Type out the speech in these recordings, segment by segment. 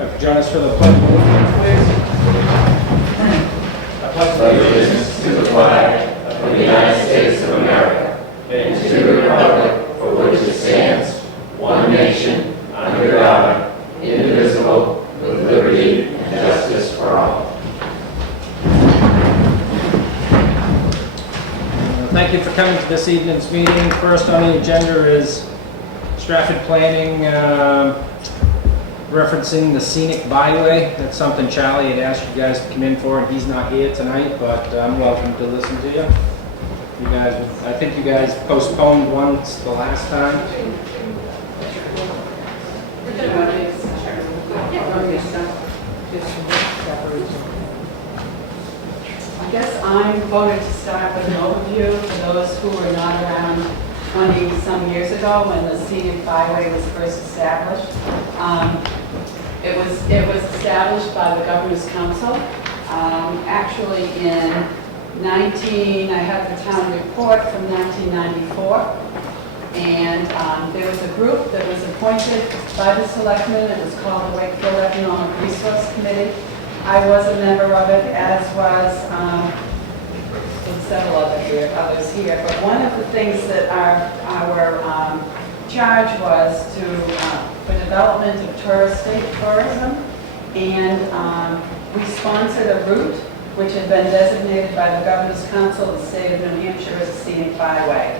Join us for the pledge of allegiance, please. I pledge allegiance to the flag of the United States of America and to the republic for which it stands, one nation, under God, indivisible, with liberty and justice for all. Thank you for coming to this evening's meeting. First on the agenda is Stratford Planning referencing the scenic byway. That's something Charlie had asked you guys to come in for, and he's not here tonight, but I'm welcome to listen to you. You guys, I think you guys postponed once the last time. I guess I'm going to start with an overview for those who were not around 20-some years ago when the scenic byway was first established. It was established by the Governor's Council. Actually in I have the town report from 1994. And there was a group that was appointed by the selectmen. It was called the Wakefield Economic Resource Committee. I was a member of it, as was several others here. But one of the things that our charge was for development of state tourism, and we sponsored a route which had been designated by the Governor's Council of the state of New Hampshire as a scenic byway.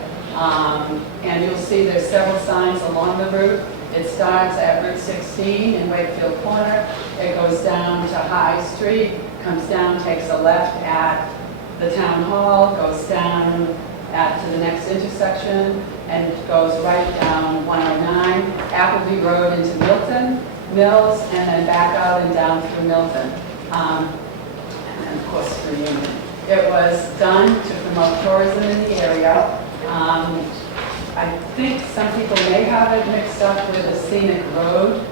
And you'll see there's several signs along the route. It starts at Route 16 in Wakefield Corner. It goes down to High Street, comes down, takes a left at the Town Hall, goes down to the next intersection, and goes right down 109, Appleby Road into Milton Mills, and then back out and down through Milton, and of course through Union. It was done to promote tourism in the area. I think some people may have it mixed up with a scenic road,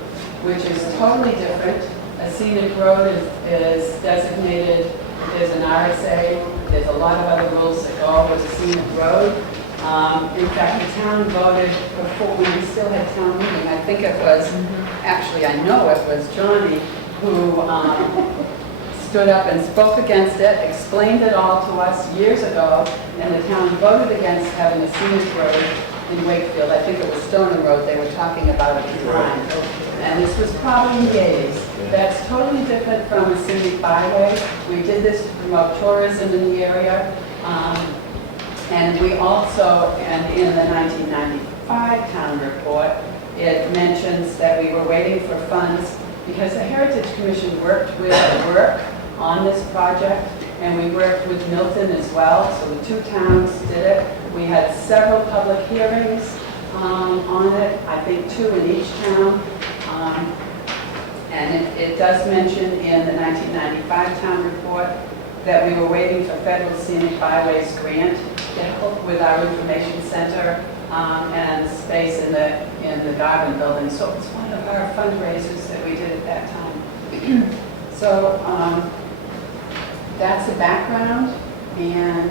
which is totally different. A scenic road is designated, there's an RSA, there's a lot of other rules that go with a scenic road. In fact, the town voted before, when we still had town meeting, I think it was, actually I know it was Johnny who stood up and spoke against it, explained it all to us years ago, and the town voted against having a scenic road in Wakefield. I think it was Stoner Road they were talking about at the time. And this was probably in the 80s. That's totally different from a scenic byway. We did this to promote tourism in the area. And we also, and in the 1995 town report, it mentions that we were waiting for funds because the Heritage Commission worked with work on this project, and we worked with Milton as well, so the two towns did it. We had several public hearings on it, I think 2 in each town. And it does mention in the 1995 town report that we were waiting for federal scenic byways grant to help with our information center and space in the Garden building. So it's one of our fundraisers that we did at that time. So that's the background, and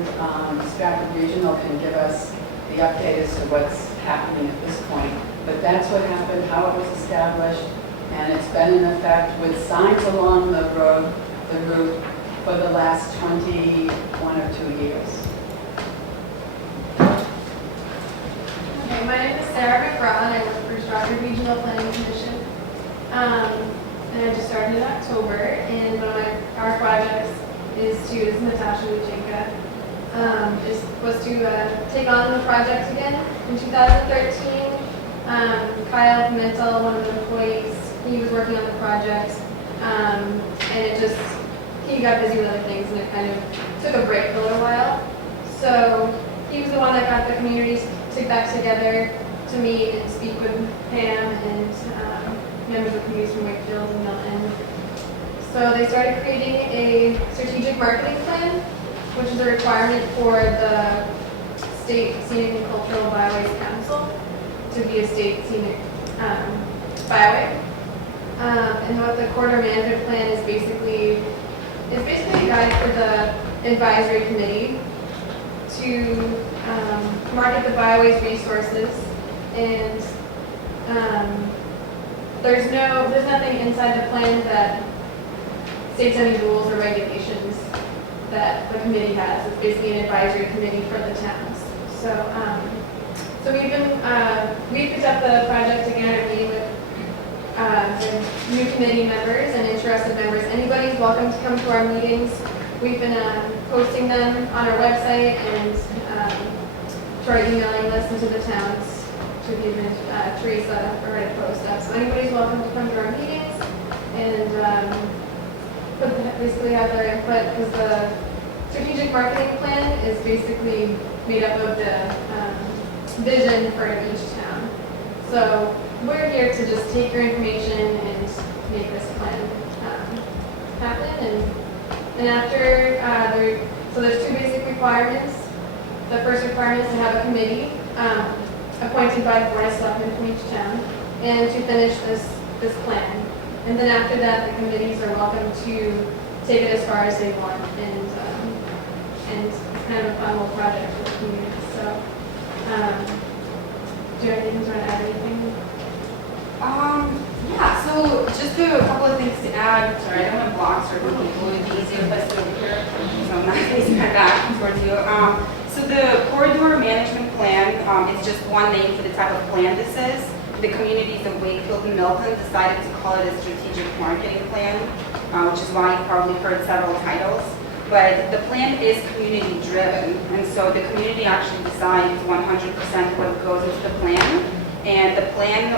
Stratford Regional can give us the update as to what's happening at this point. But that's what happened, how it was established, and it's been in effect with signs along the road, the route, for the last 21 or 2 years. Okay, my name is Sarah McBride. I work for Stratford Regional Planning Commission. And I just started in October, and one of our projects this is Natasha Luchenka, was to take on the project again in 2013. Kyle Pimentel, one of the employees, he was working on the project, and he got busy with other things, and it kind of took a break for a little while. So he was the one that got the communities back together to meet and speak with Pam and members of communities from Wakefield and Milton. So they started creating a strategic marketing plan, which is a requirement for the State Scenic and Cultural Byways Council to be a state scenic byway. And what the corridor management plan is basically a guide for the advisory committee to market the byways resources and there's nothing inside the plan that states any rules or regulations that the committee has. It's basically an advisory committee for the towns. So we've picked up the project again at a meeting with the new committee members and interested members. Anybody's welcome to come to our meetings. We've been posting them on our website and to our emailing list and to the towns, to the Teresa already posted up. So anybody's welcome to come to our meetings and basically have their input, because the strategic marketing plan is basically made up of the vision for each town. So we're here to just take your information and make this plan happen. And after, so there's two basic requirements. The first requirement is to have a committee appointed by the Board of Selectmen from each town and to finish this plan. And then after that, the committees are welcome to take it as far as they want, and it's kind of a fun little project for the community. So, do you have anything to add? Anything? Yeah, so just a couple of things to add. Sorry, I don't have blocks or people. It would be easier if I stood over here. So I'm not facing my back towards you. So the corridor management plan is just one name for the type of plan this is. The communities of Wakefield and Milton decided to call it a strategic marketing plan, which is why you've probably heard several titles. But the plan is community driven, and so the community actually decides 100% what goes into the plan. And the plan,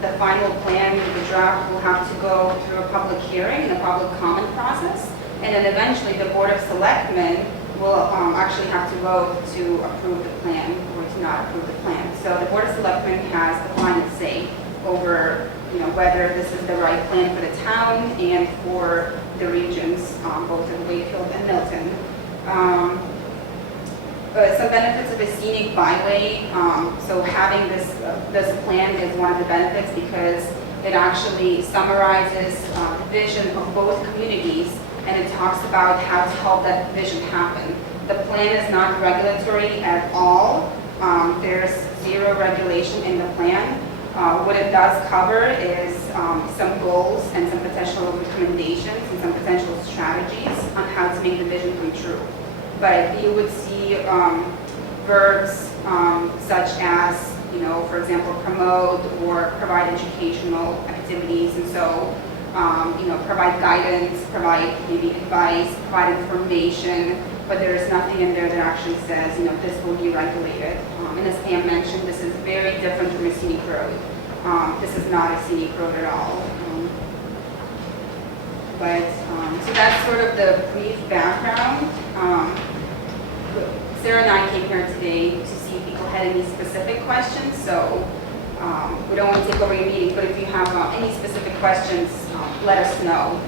the final plan, the draft will have to go through a public hearing and a public comment process. And then eventually the Board of Selectmen will actually have to vote to approve the plan or to not approve the plan. So the Board of Selectmen has the final say over, whether this is the right plan for the town and for the regions, both in Wakefield and Milton. Some benefits of a scenic byway. So having this plan is one of the benefits because it actually summarizes the vision of both communities, and it talks about how to help that vision happen. The plan is not regulatory at all. There's zero regulation in the plan. What it does cover is some goals and some potential recommendations and some potential strategies on how to make the vision come true. But you would see verbs such as, for example, promote or provide educational activities, and so, provide guidance, provide maybe advice, provide information, but there's nothing in there that actually says, this will be regulated. And as Pam mentioned, this is very different from a scenic road. This is not a scenic road at all. So that's sort of the brief background. Sarah and I came here today to see if people had any specific questions, so we don't want to take over your meeting, but if you have any specific questions, let us know.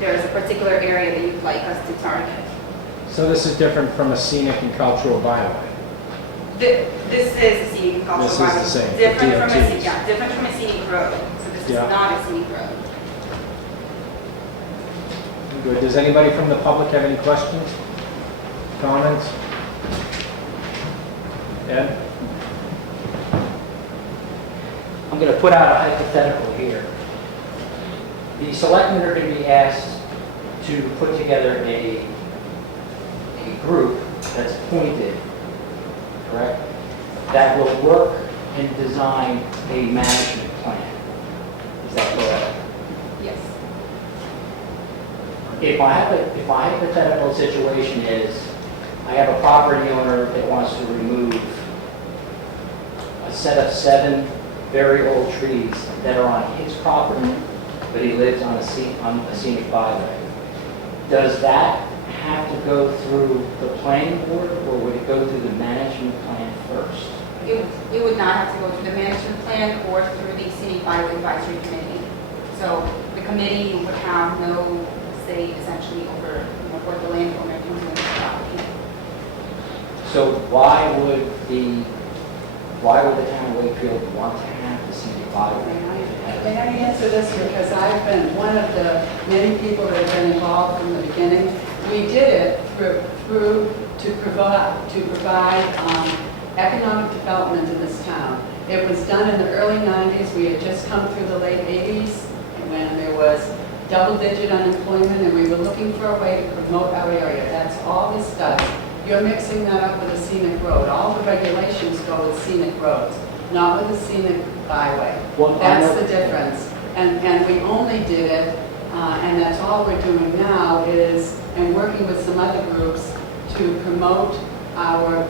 There's a particular area that you'd like us to target. So this is different from a scenic and cultural byway? This is a scenic and cultural byway. This is the same, Different from DOTs. different from a scenic road. So this is not a scenic road. Good. Does anybody from the public have any questions, comments? Ed? I'm going to put out a hypothetical here. The selectmen are going to be asked to put together a group that's appointed, correct, that will work and design a management plan. Is that correct? Yes. If my hypothetical situation is, I have a property owner that wants to remove a set of 7 very old trees that are on his property, but he lives on a scenic byway. Does that have to go through the planning board, or would it go through the management plan first? It would not have to go through the management plan or through the scenic byway advisory committee. So the committee would have no say essentially over what the landowner can do with the property. So why would the town of Wakefield want to have the scenic byway? May I answer this, because I've been one of the many people that have been involved from the beginning. We did it to provide economic development in this town. It was done in the early 90s. We had just come through the late 80s when there was double-digit unemployment and we were looking for a way to promote our area. That's all this does. You're mixing that up with a scenic road. All the regulations go with scenic roads, not with a scenic byway. Well, That's the difference. And we only did it, and that's all we're doing now is, and working with some other groups to promote our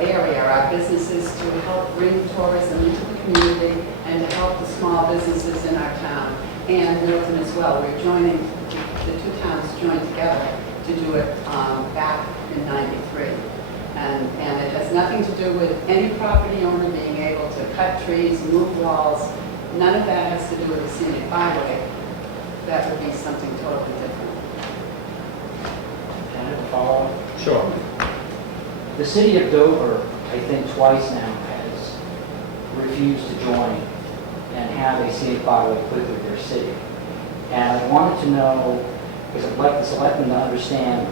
area, our businesses, to help bring tourism into the community and to help the small businesses in our town and Milton as well. We're joining, the two towns joined together to do it back in '93. And it has nothing to do with any property owner being able to cut trees, move walls. None of that has to do with the scenic byway. That would be something totally different. Can I have a follow-up? Sure. The city of Dover, I think twice now, has refused to join and have a scenic byway put through their city. And I wanted to know, because I'd like the selectmen to understand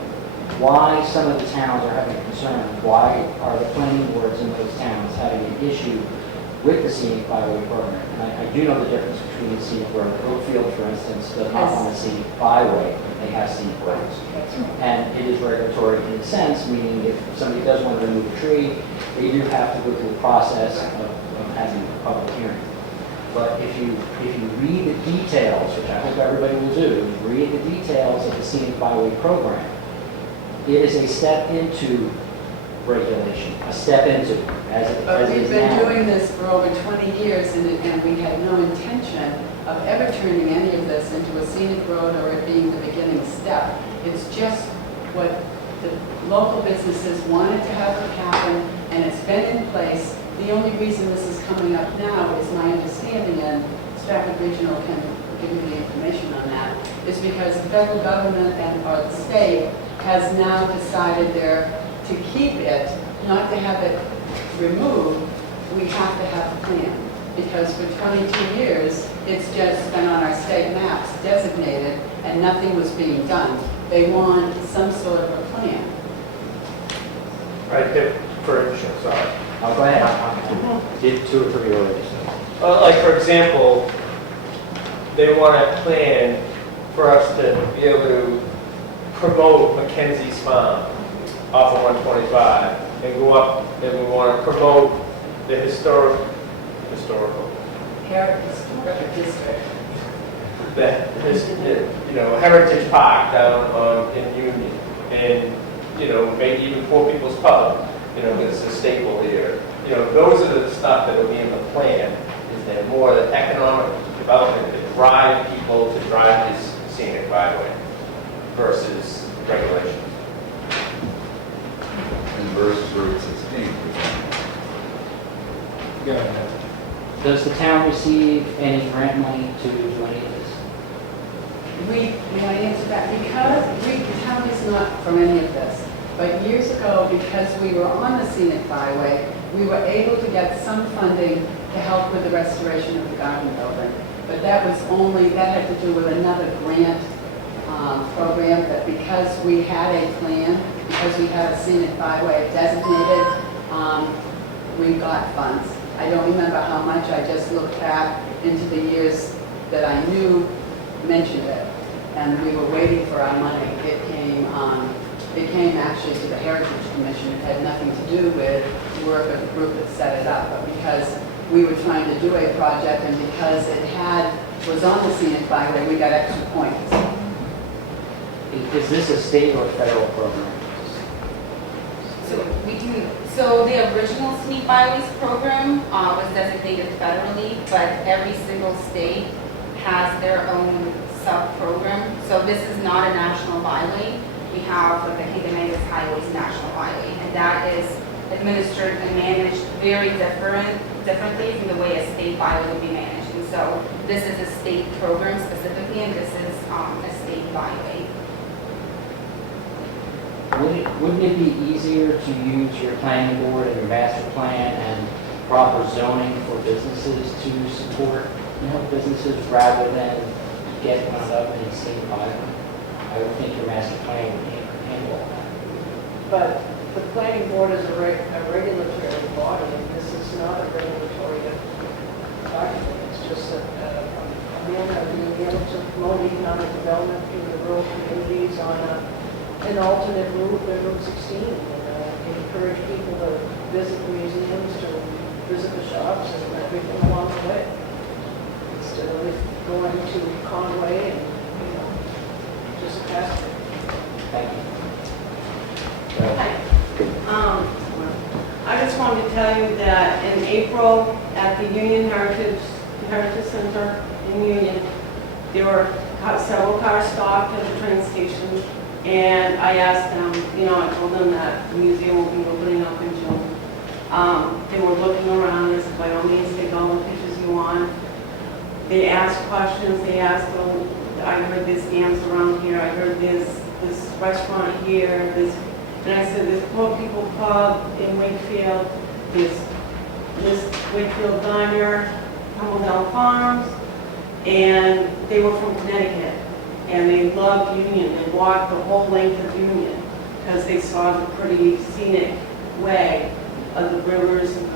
why some of the towns are having concerns. Why are the planning boards in those towns having an issue with the scenic byway program? And I do know the difference between the scenic road. Wakefield, for instance, does not want a scenic byway, they have scenic roads. And it is regulatory in a sense, meaning if somebody does want to remove a tree, they do have to go through the process of having a public hearing. But if you read the details, which I hope everybody will do, read the details of the scenic byway program, it is a step into regulation, a step into, But as it we've is been now. doing this for over 20 years and we had no intention of ever turning any of this into a scenic road or it being the beginning step. It's just what the local businesses wanted to have happen and it's been in place. The only reason this is coming up now is my understanding, and Stratford Regional can give me the information on that, is because the federal government or the state has now decided to keep it, not to have it removed. We have to have a plan, because for 22 years, it's just been on our state maps designated and nothing was being done. They want some sort of a plan. Right there, for instance, sorry. Oh, go ahead. Did 2 or 3 already. Like, for example, they want a plan for us to be able to promote Mackenzie's Farm off of 125 and go up, and we want to promote the historical, Heritage district. Heritage Park down in Union, and, maybe even Poor People's Pub, it's a staple here. Those are the stuff that will be in the plan, is there more the economic development to drive people to drive this scenic byway versus regulations. And versus Route 16. Go ahead. Does the town receive any grant money to do any of this? May I answer that? Because the town is not from any of this. But years ago, because we were on the scenic byway, we were able to get some funding to help with the restoration of the garden building. But that had to do with another grant program, that because we had a plan, because we had a scenic byway designated, we got funds. I don't remember how much, I just looked back into the years that I knew mentioned it. And we were waiting for our money. It came actually to the Heritage Commission. It had nothing to do with the work of the group that set it up. But because we were trying to do a project and because it was on the scenic byway, we got extra points. Is this a state or federal program? So the original Scenic Byways program was designated federally, but every single state has their own sub-program. So this is not a national byway. We have the Higanegas Highways National Byway, and that is administered and managed very differently from the way a state byway would be managed. And so this is a state program specifically, and this is a state byway. Wouldn't it be easier to use your planning board and your master plan and proper zoning for businesses to support, businesses rather than get one up in a state byway? I would think your master plan would handle all that. But the planning board is a regulatory body, and this is not a regulatory targeted. It's just that a man that being able to promote economic development in the rural communities on an alternate route than Route 16, and encourage people to visit the museums, to visit the shops, and everything along the way. Instead of going to Conway and, just pass it. Thank you. I just wanted to tell you that in April at the Union Heritage Center in Union, there were several cars stopped at the train station, and I asked them, I told them that the museum will be opening up in June. They were looking around, they said, by all means, take all the pictures you want. They asked questions, they asked, I heard there's dams around here, I heard there's this restaurant here, and I said, there's Poor People Pub in Wakefield, there's this Wakefield Diner, Comeau Farms, and they were from Connecticut, and they loved Union. They walked the whole length of Union because they saw the pretty scenic way of the rivers and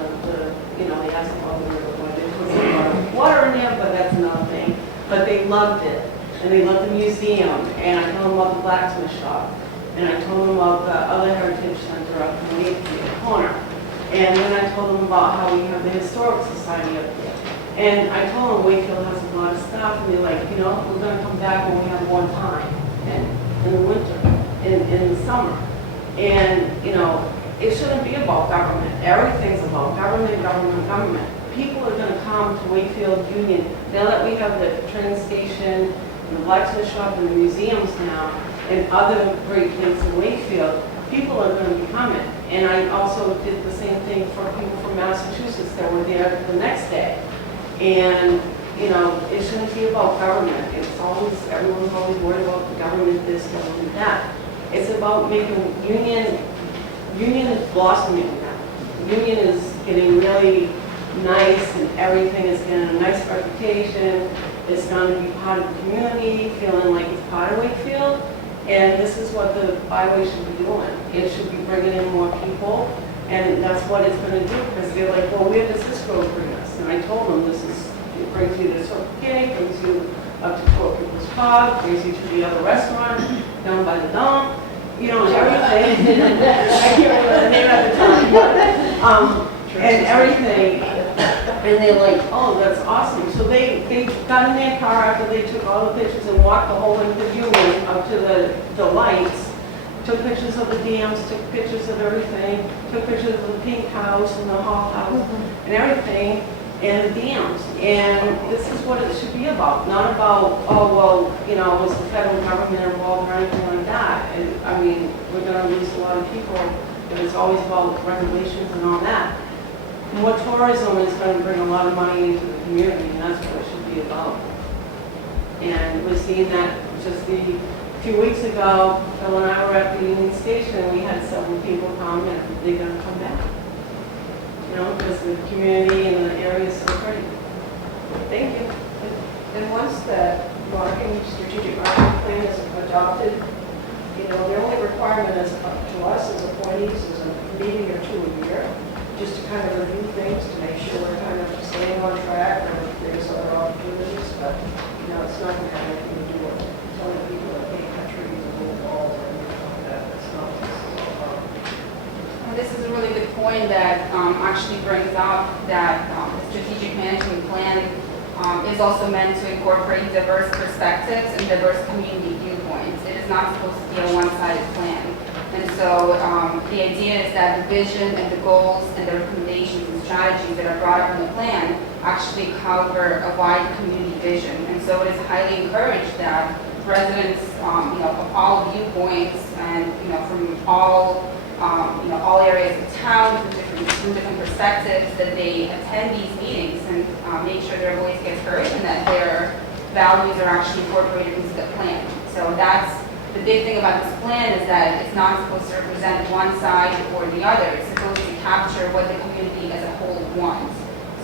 they asked about the river, why there was a lot of water in there, but that's another thing. But they loved it, and they loved the museum, and I told them about the blacksmith shop. And I told them about the other heritage center up in the Wakefield corner. And then I told them about how we have the Historic Society up there. And I told them Wakefield has a lot of stuff, and they're like, we're going to come back when we have one time, and in the winter, in the summer. And, it shouldn't be about government. Everything's about government, government, government. People are going to come to Wakefield Union. Now that we have the train station, and the blacksmith shop, and the museums now, and other great things in Wakefield, people are going to be coming. And I also did the same thing for people from Massachusetts that were there the next day. And, it shouldn't be about government. Everyone's always worried about the government this, government that. It's about making Union is blossoming now. Union is getting really nice, and everything is getting a nice reputation. It's going to be part of the community, feeling like it's part of Wakefield. And this is what the byway should be doing. It should be bringing in more people, and that's what it's going to do, because they're like, well, where does this road bring us? And I told them, it brings you to Circle K, brings you up to Poor People's Pub, brings you to the other restaurant down by the dump, and everything. I can't remember the name at the time, but, and everything. And they're like, oh, that's awesome. So they got in their car after they took all the pictures and walked the whole length of Union up to the lights, took pictures of the dams, took pictures of everything, took pictures of the pink house and the Hall house and everything, and the dams. And this is what it should be about, not about, was the federal government involved or anything like that. And, I mean, we're going to lose a lot of people, but it's always about regulations and all that. More tourism is going to bring a lot of money into the community, and that's what it should be about. And we're seeing that just a few weeks ago, Phil and I were at the Union Station, we had several people come, and they're going to come back. Because the community and the area is so pretty. Thank you. And once that strategic marketing plan is adopted, the only requirement is up to us as appointees is a meeting or two a year, just to kind of review things, to make sure we're kind of staying on track, or if there's other opportunities, but, it's not going to have anything to do with telling people that they cut trees and move walls or anything like that. That's not what this is all about. This is a really good point that actually brings up that the strategic management plan is also meant to incorporate diverse perspectives and diverse community viewpoints. It is not supposed to be a one-sided plan. And so the idea is that the vision and the goals and the recommendations and strategies that are brought up in the plan actually cover a wide community vision. And so it is highly encouraged that residents, of all viewpoints and, from all areas of town, from different perspectives, that they attend these meetings and make sure their voice gets heard and that their values are actually incorporated into the plan. So that's the big thing about this plan, is that it's not supposed to represent one side or the other. It's supposed to capture what the community as a whole wants.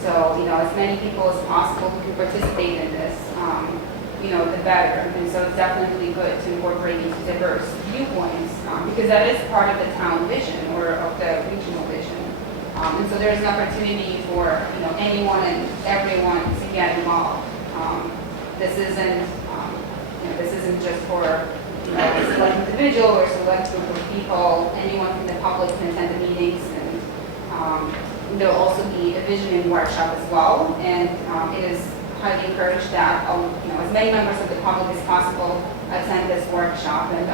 So, as many people as possible who can participate in this, the better. And so it's definitely good to incorporate these diverse viewpoints, because that is part of the town vision or of the regional vision. And so there's an opportunity for, anyone and everyone to get involved. This isn't, this isn't just for, a select individual or select group of people. Anyone from the public can attend the meetings, and there'll also be a visioning workshop as well. And it is highly encouraged that, as many members of the public as possible attend this workshop. And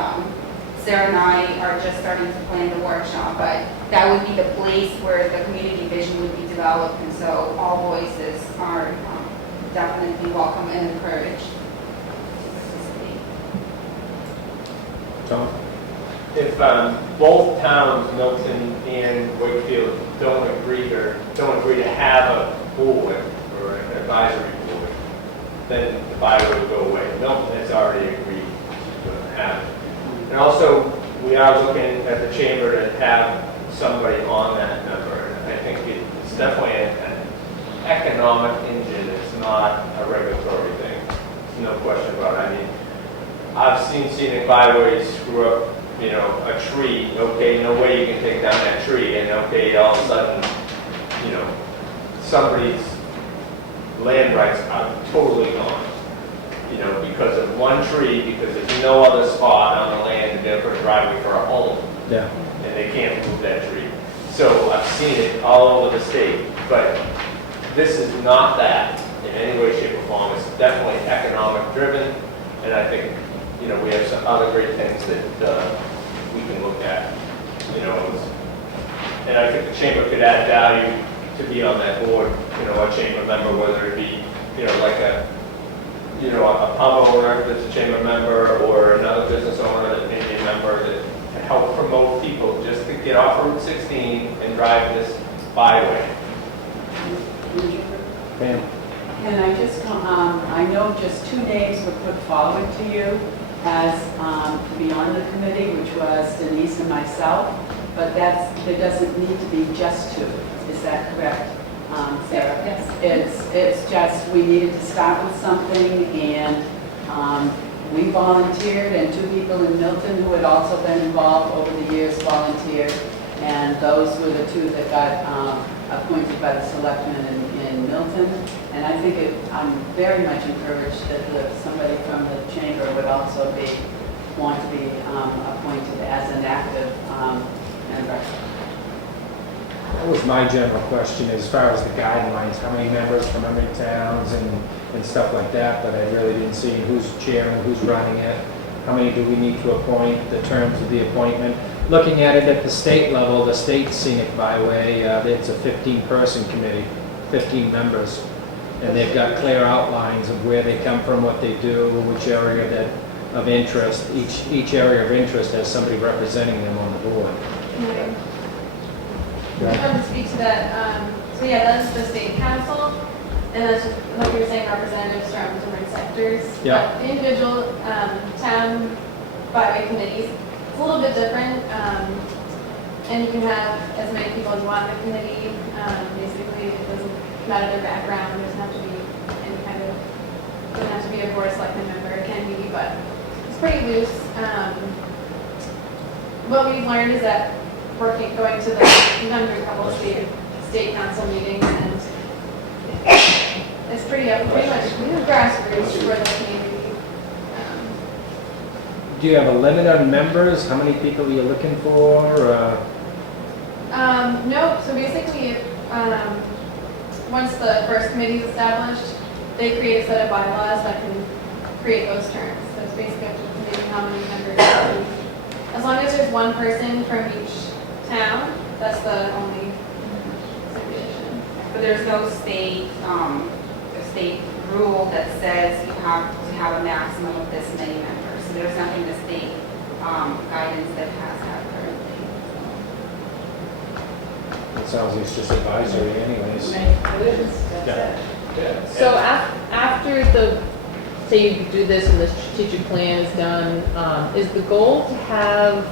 Sarah and I are just starting to plan the workshop, but that would be the place where the community vision would be developed, and so all voices are definitely welcome and encouraged to participate. Tom? If both towns, Milton and Wakefield, don't agree to have a board or an advisory board, then the byway will go away. Milton has already agreed to have it. And also, we are looking at the chamber to have somebody on that number. And I think it's definitely an economic engine. It's not a regulatory thing. There's no question about it. I mean, I've seen scenic byways screw up, a tree. Okay, no way you can take down that tree. And okay, all of a sudden, somebody's land rights are totally gone. Because of one tree, because there's no other spot on the land to be able to put a driveway for a home, Yeah. and they can't move that tree. So I've seen it all over the state, but this is not that in any way, shape, or form. It's definitely economic driven, and I think, we have some other great things that we can look at, and I think the chamber could add value to be on that board, a chamber member, whether it be, like a pub owner that's a chamber member, or another business owner that may be a member, that can help promote people just to get off Route 16 and drive this byway. Pam? Can I just I know just 2 names were put forward to you as to be on the committee, which was Denise and myself, but there doesn't need to be just 2. Is that correct? Sarah? Yes. It's just, we needed to start with something, and we volunteered, and 2 people in Milton who had also been involved over the years volunteered, and those were the 2 that got appointed by the selectmen in Milton. And I think I'm very much encouraged that somebody from the chamber would also want to be appointed as an active member. That was my general question, as far as the guidelines, how many members from how many towns and stuff like that, but I really didn't see who's chairing, who's running it, how many do we need to appoint, the terms of the appointment. Looking at it at the state level, the state scenic byway, it's a 15-person committee, 15 members, and they've got clear outlines of where they come from, what they do, which area of interest. Each area of interest has somebody representing them on the board. I want to speak to that. So yeah, that's the state council, and that's just, like you were saying, representatives from different sectors. Yeah. But the individual town byway committees, it's a little bit different, and you can have as many people as you want in the committee. Basically, it doesn't matter their background. It doesn't have to be any kind of, doesn't have to be a board of selectmen member. It can be, but it's pretty loose. What we've learned is that going to we've done a couple of state council meetings, and it's pretty much grassroots for the community. Do you have a limit on members? How many people are you looking for? No, so basically, once the first committee is established, they create a set of bylaws that can create those terms. So it's basically up to the committee how many members. As long as there's one person from each town, that's the only stipulation. But there's no state rule that says you have to have a maximum of this many members. So there's nothing in the state guidance that has that currently. It sounds like it's just advisory anyways. That's it. So after say you do this and the strategic plan is done, is the goal to have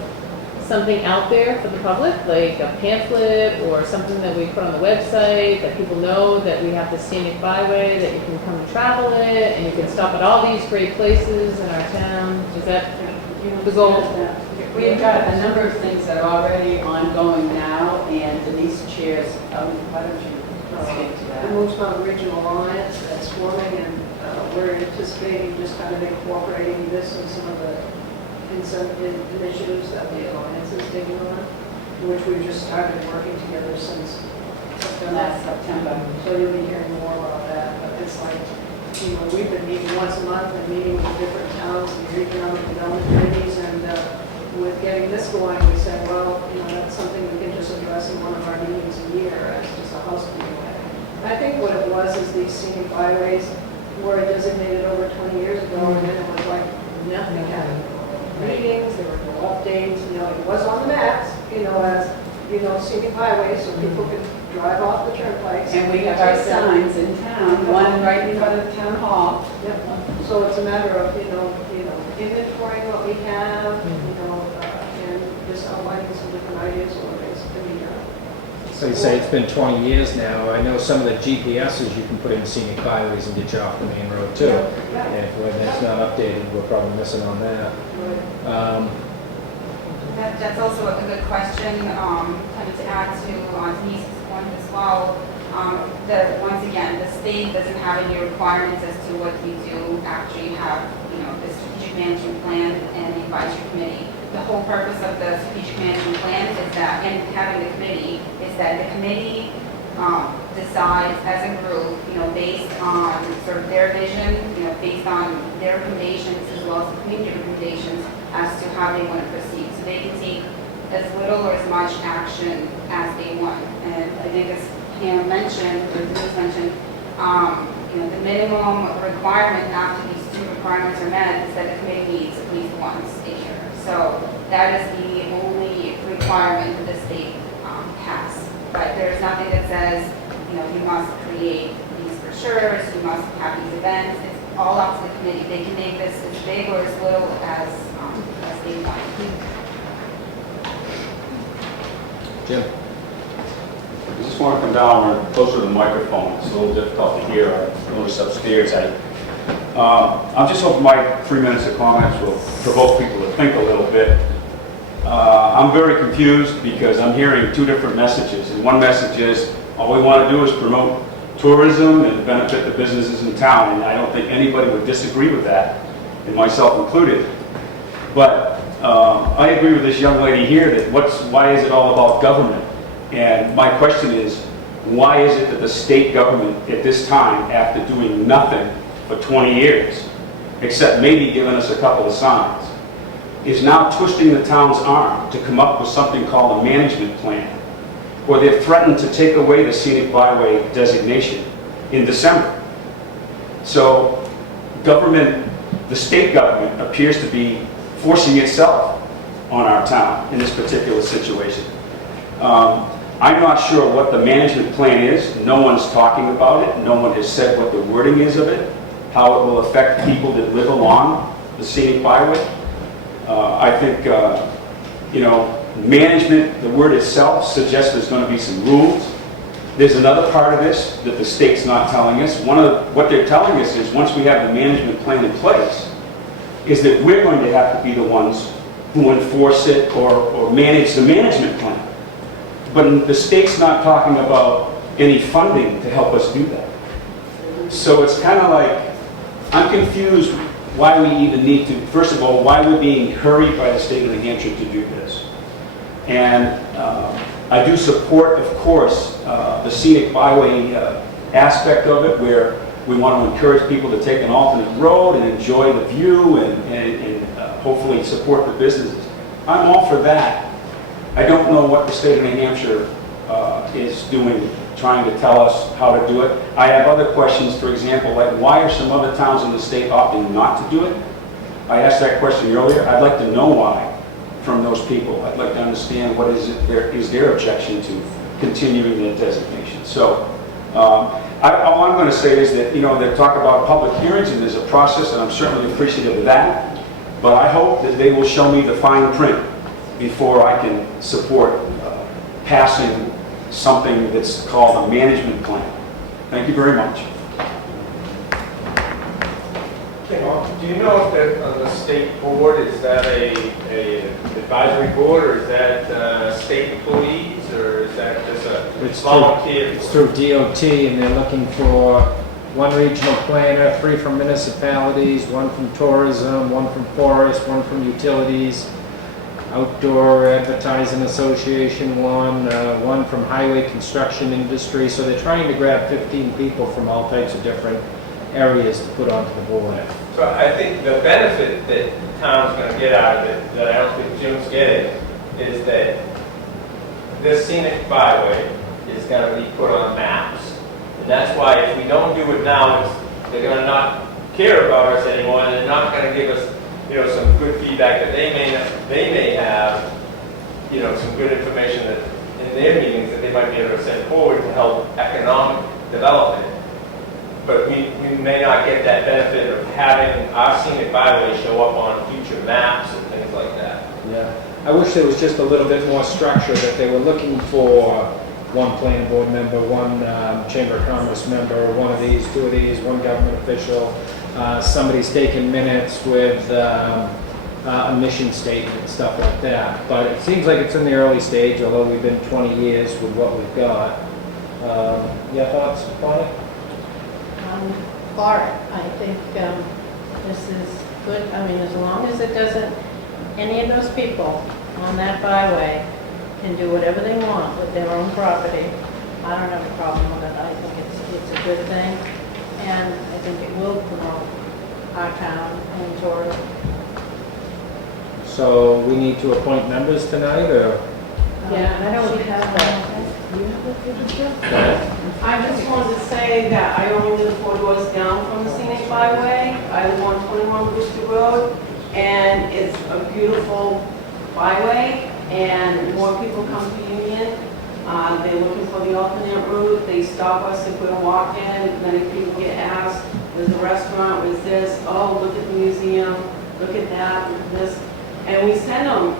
something out there for the public, like a pamphlet or something that we put on the website, that people know that we have the scenic byway, that you can come and travel it, and you can stop at all these great places in our town? Is that The goal. We've got a number of things that are already ongoing now, and Denise chairs, why don't you speak to The that? Moose Mountain Regional Alliance that's forming, and we're anticipating just kind of incorporating this in some of the initiatives that the alliance is taking on, which we've just started working together since September. Last September. So you'll be hearing more about that, but it's like, you know, we've been meeting once a month and meeting with different towns and the economic development committees, and with getting this going, we said, well, you know, that's something we can just address in one of our meetings a year as just a housekeeping way. And I think what it was is these scenic byways were designated over 20 years ago, and then it was like nothing happened. Meetings, there were no updates, you know, it was on the maps, you know, as, you know, scenic byways, so people could drive off the turnpikes. And we have our signs in town, one right in front of the town hall. Yep. So it's a matter of, you know, inventorying what we have, you know, and just outlining some different ideas of what things can be done. So you say it's been 20 years now. I know some of the GPSs you can put in scenic byways and get you off the main road too. Yeah. And if when it's not updated, we're probably missing on that. Right. That's also a good question, kind of to add to Denise's point as well. Once again, the state doesn't have any requirements as to what you do after you have, you know, the strategic management plan and the advisory committee. The whole purpose of the strategic management plan is that, and having the committee, is that the committee decides as a group, you know, based on sort of their vision, you know, based on their recommendations as well as the community recommendations as to how they want to proceed. So they can take as little or as much action as they want. And I think as Pam mentioned, or Denise mentioned, you know, the minimum requirement after these two requirements are met is that the committee meets at least once a year. So that is the only requirement that the state has. But there's nothing that says, you know, you must create these brochures, you must have these events. It's all up to the committee. They can make this as big or as little as they want. Jim? I just want to come down or closer to the microphone. It's a little difficult to hear. I noticed upstairs. I'm just hoping my 3 minutes of comments will provoke people to think a little bit. I'm very confused because I'm hearing two different messages. And one message is all we want to do is promote tourism and benefit the businesses in town. And I don't think anybody would disagree with that, and myself included. But I agree with this young lady here that why is it all about government? And my question is, why is it that the state government at this time, after doing nothing for 20 years, except maybe giving us a couple of signs, is now twisting the town's arm to come up with something called a management plan, where they've threatened to take away the scenic byway designation in December. So government, the state government, appears to be forcing itself on our town in this particular situation. I'm not sure what the management plan is. No one's talking about it. No one has said what the wording is of it, how it will affect people that live along the scenic byway. I think, you know, management, the word itself suggests there's going to be some rules. There's another part of this that the state's not telling us. What they're telling us is once we have the management plan in place, is that we're going to have to be the ones who enforce it or manage the management plan. But the state's not talking about any funding to help us do that. So it's kind of like, I'm confused why we even need to, first of all, why we're being hurried by the state of New Hampshire to do this. And I do support, of course, the scenic byway aspect of it, where we want to encourage people to take an alternate road and enjoy the view and hopefully support the businesses. I'm all for that. I don't know what the state of New Hampshire is doing, trying to tell us how to do it. I have other questions, for example, like why are some other towns in the state opting not to do it? I asked that question earlier. I'd like to know why from those people. I'd like to understand what is their objection to continuing the designation. So all I'm going to say is that, you know, they talk about public hearings and there's a process, and I'm certainly appreciative of that. But I hope that they will show me the fine print before I can support passing something that's called a management plan. Thank you very much. Okay, well, Do you know if that on the state board, is that a advisory board, or is that state employees, or is that just It's a through- volunteer? It's through DOT, and they're looking for one regional planner, 3 from municipalities, 1 from tourism, 1 from forest, 1 from utilities, outdoor advertising association, 1 from highway construction industry. So they're trying to grab 15 people from all types of different areas to put onto the board. So I think the benefit that the town's gonna get out of it, that I don't think Jim's getting, is that this scenic byway is gonna be put on maps. And that's why if we don't do it now, they're gonna not care about us anymore, and they're not gonna give us, some good feedback that they may have, some good information that in their meetings that they might be able to send forward to help economic development. But we may not get that benefit of having our scenic byway show up on future maps and things like that. Yeah, I wish there was just a little bit more structure, that they were looking for 1 planning board member, 1 chamber of commerce member, 1 of these, 2 of these, 1 government official, somebody's taking minutes with a mission statement and stuff like that. But it seems like it's in the early stage, although we've been 20 years with what we've got. Your thoughts, Bonnie? For it. I think this is good. I mean, as long as it doesn't, any of those people on that byway can do whatever they want with their own property. I don't have a problem with it. I think it's a good thing, and I think it will promote our town and tourism. So we need to appoint members tonight, or? Yeah, I don't have that. I just wanted to say that I only live 4 doors down from the scenic byway. I live on 21 Brewster Road, and it's a beautiful byway, and more people come to Union. They're looking for the alternate route. They stop us if we're walking. Many people get asked, there's a restaurant, where's this? Oh, look at the museum, look at that, look at this. And we send them,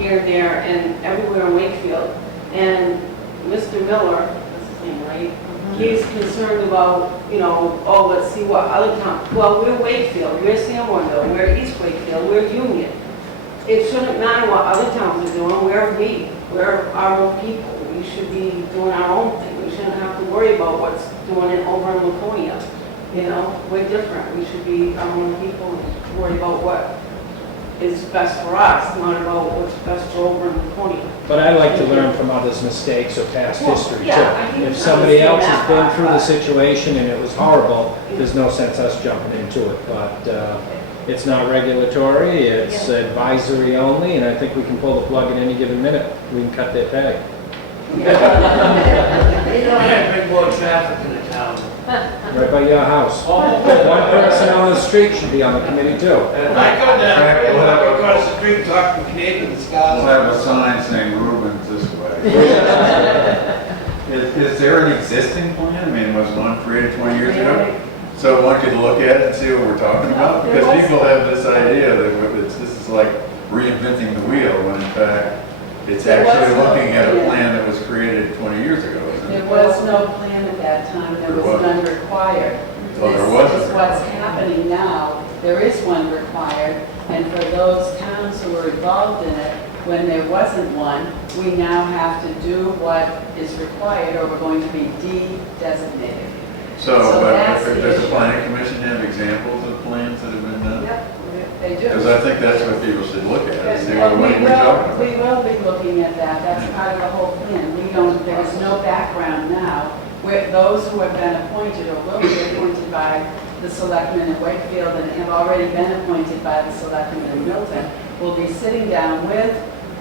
here, there, and everywhere in Wakefield. And Mr. Miller, that's his name, right? He's concerned about, oh, let's see what other towns, well, we're Wakefield, we're Sanbornville, we're East Wakefield, we're Union. It shouldn't matter what other towns are doing, we're our own people. We should be doing our own thing. We shouldn't have to worry about what's doing it over in Laconia. We're different. We should be our own people and worry about what is best for us, not about what's best for over in Laconia. But I like to learn from others' mistakes or past Well, history yeah, I too. can If somebody else understand has been that, through the but- situation and it was horrible, there's no sense us jumping into it. But it's not regulatory, it's advisory only, and I think we can pull the plug at any given minute. We can cut their pay. You don't have to bring more traffic in the town. Right by your house. One person on the street should be on the committee too. And I go down, I go across the street talking to Canadians, We'll guys. have a sign saying Rubens this way. Is there an existing plan? I mean, was one created 20 years ago? So one could look at it and see what we're talking about? Because people have this idea that this is like reinventing the wheel, when in fact, it's actually looking at a plan that was created 20 years ago, isn't There it? was no plan at that time, there was none required. Well, there wasn't. This is what's happening now, there is one required, and for those towns who were involved in it, when there wasn't one, we now have to do what is required, or we're going to be de-designated. So, So but that's the does the issue. planning commission have examples of plans that have been done? Yep, they do. Because I think that's what people should look at, and see Well, what we're talking about. we will be looking at that, that's part of the whole plan. There is no background now. Those who have been appointed or will be appointed by the selectmen in Wakefield and have already been appointed by the selectmen in Milton will be sitting down with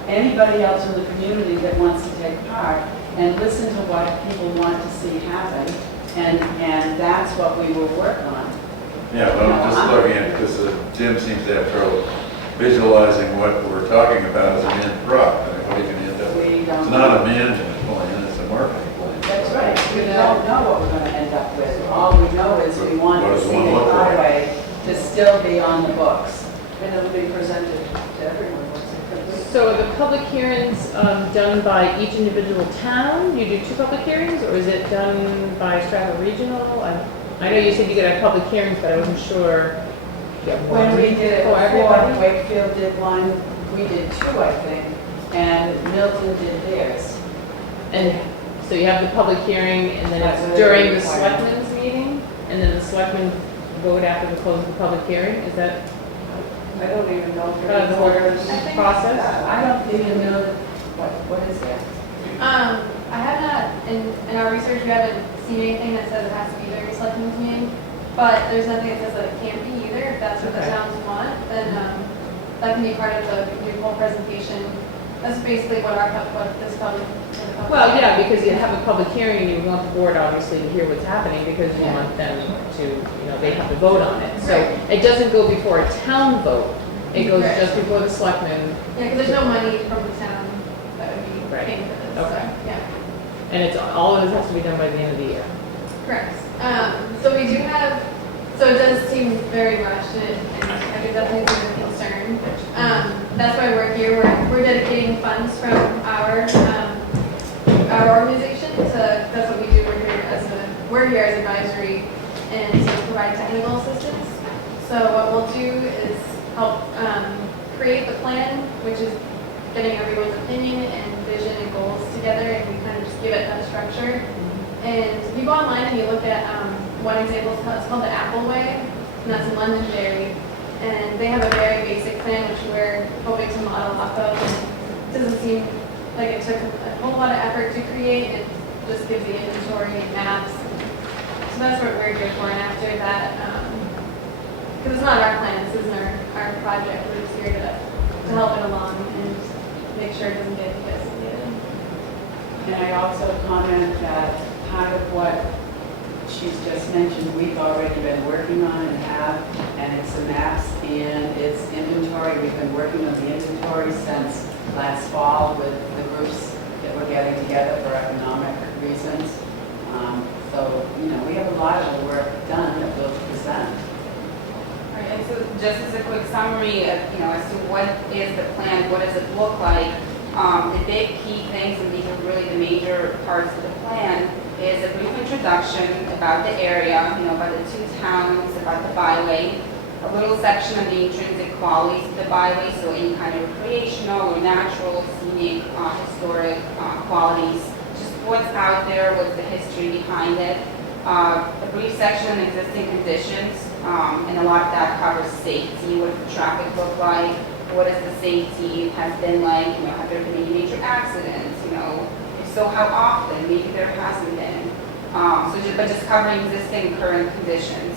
anybody else in the community that wants to take part and listen to what people want to see happen. And that's what we will work on. Yeah, well, I'm just looking at, because Jim seems to have trouble visualizing what we're talking about as an end product. I mean, what are you going to end up with? We don't It's not a management plan, it's a marketing plan. That's right. We don't know what we're going to end up with. All we know is we want What the does one scenic look like? byway to still be on the books. And it'll be presented to everyone once it's complete. So are the public hearings done by each individual town? You do 2 public hearings, or is it done by Strata Regional? I know you said you could have public hearings, but I wasn't sure. Get When one we did it For before, everybody? Wakefield did one, we did two, I think, and Milton did theirs. And so you have the public hearing, and then That's it's what during it the requires. selectmen's meeting, and then the selectmen vote after the close of the public hearing, is that I don't even know if the whole it's process? I don't even know, what is that? I have not, in our research, we haven't seen anything that says it has to be during a selectmen's meeting, but there's nothing that says that it can't be either. If that's what the Okay. towns want, then that can be part of the whole presentation. That's basically what what this public. Well, yeah, because you have a public hearing, and you want the board obviously to hear what's happening, because you want them to, they have to vote on it. So it doesn't go before a town vote, it goes Right. just before the selectmen, Yeah, because there's no money from the town that would be Right. paying for this. Okay. So, yeah. and it's, all of it has to be done by the end of the year. Correct. So we do have, so it does seem very rushed, and I think definitely is a concern. That's why we're here. We're dedicating funds from our organization to, that's what we do. We're here as advisory and to provide technical assistance. So what we'll do is help create the plan, which is getting everyone's opinion and vision and goals together, and we kind of just give it that structure. And if you go online and you look at one example, it's called the Apple Way, and that's in Londonderry. And they have a very basic plan, which we're hoping to model off of. And it doesn't seem like it took a whole lot of effort to create. It just gives the inventory and maps. So that's what we're here for. And after that, because it's not our plan, this isn't our project. We're just here to help it along and make sure it doesn't get designated. And I also comment that part of what she's just mentioned, we've already been working on and have, and it's the maps and it's inventory. We've been working on the inventory since last fall with the groups that we're getting together for economic reasons. So, we have a lot of the work done that we'll present. Right, and so just as a quick summary of, as to what is the plan, what does it look like, the big key things, and these are really the major parts of the plan, is a brief introduction about the area, about the two towns, about the byway, a little section on the intrinsic qualities of the byway, so any kind of recreational or natural, scenic, historic qualities, just what's out there, what's the history behind it. A brief section on existing conditions, and a lot of that covers safety, what does the traffic look like, what is the safety has been like, have there been any major accidents, if so, how often, maybe there hasn't been. But just covering existing current conditions.